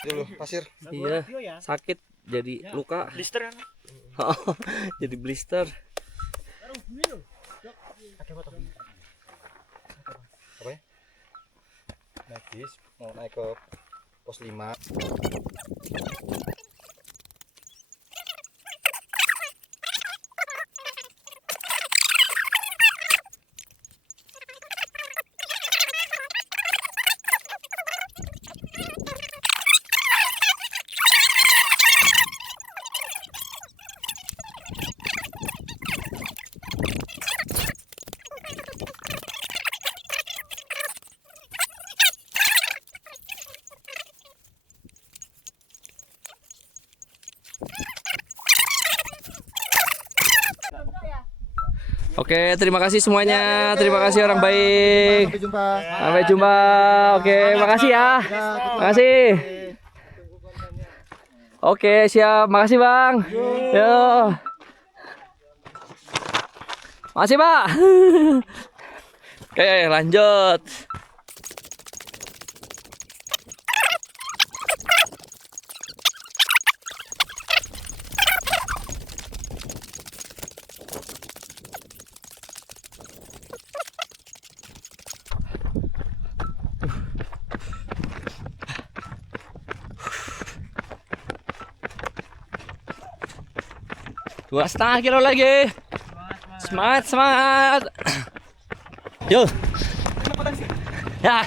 Dulu pasir. Iya, sakit jadi luka. Blister kan? Jadi blister. Apa ya? Medis mau naik ke pos 5. Oke, terima kasih semuanya. Terima kasih orang baik. Sampai jumpa. Sampai jumpa. Oke, makasih ya. Makasih. Oke, siap. Makasih, Bang. Yo. Makasih, Pak. Oke, lanjut. Dua setengah kilo lagi. Semangat, semangat. Yuk. Ya.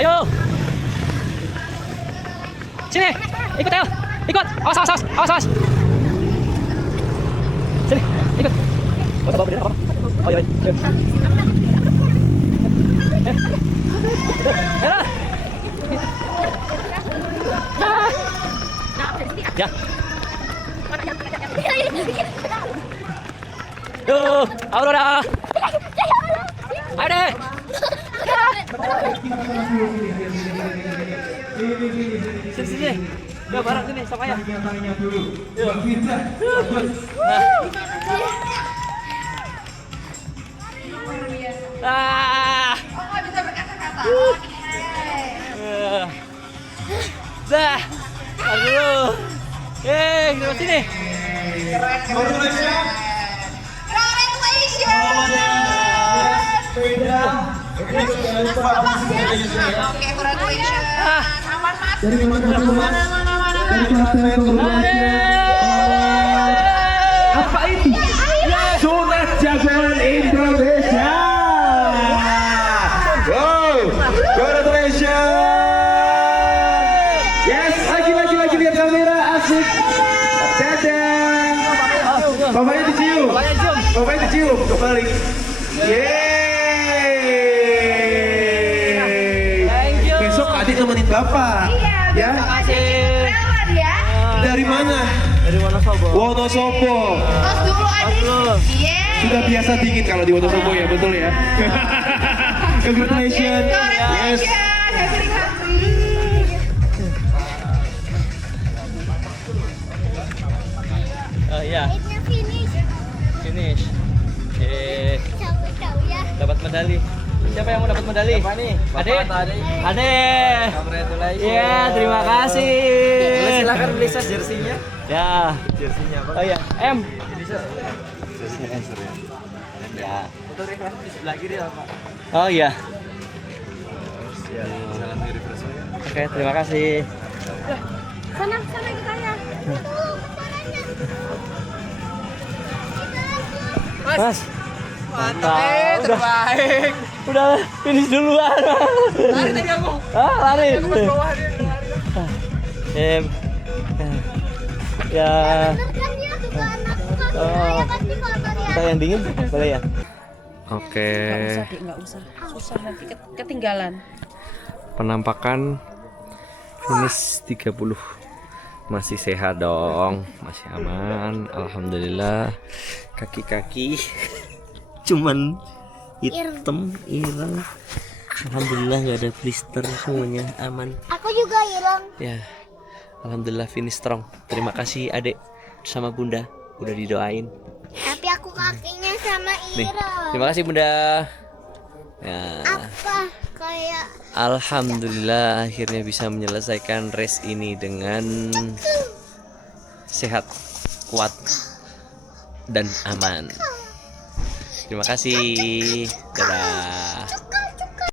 Ayo. Sini. Ikut ayo. Ikut. Awas, awas, awas. Awas, awas. Sini. Ikut. Oh, bawa berdiri apa? Oh, iya. Ya. Ya. Yuk, Aurora. Ayo deh. Sini, sini. Yuk, bareng sini, sama ya. Yuk. Ah. Dah. Aduh. Kita sini. Apa itu? Sunat jagoan Indonesia. Wow, congratulations. Yes, lagi lihat kamera asik. Dadah. Bapaknya dicium. Bapaknya dicium. Kembali. Yeay. Besok adik nemenin bapak. Ya. Dari mana? Dari Wonosobo. Wonosobo. Tos dulu adik. Sudah biasa dingin kalau di Wonosobo ya, betul ya. Congratulations. Yes. Oh iya, finish. Dapat medali. Siapa yang mau dapat medali? Siapa nih? Ade. Congratulations. Iya, terima kasih. Silakan beli size jersinya. Ya. Jersinya apa? Oh iya, M. Ya. Foto referensi di sebelah kiri ya, Pak. Oh iya. Salam dari Presiden. Oke, terima kasih. Sana kita ya. Mas. Mantap, terbaik. Udah finish duluan. Lari tadi aku. Lari. Aku pas bawah dia lari. Ya. Oh. Kita yang dingin boleh ya? Oke. Nggak usah. Susah nanti ketinggalan. Penampakan finish 30. Masih sehat dong, masih aman, alhamdulillah. Kaki-kaki cuman hitam, ireng. Alhamdulillah nggak ada blister, semuanya aman. Aku juga hilang. Ya, alhamdulillah finish strong. Terima kasih adek sama bunda udah didoain. Tapi aku kakinya sama Nih, Ira. terima kasih Bunda. Ya. Apa kayak Alhamdulillah akhirnya bisa menyelesaikan race ini dengan sehat, kuat, dan aman. Terima kasih. Dadah.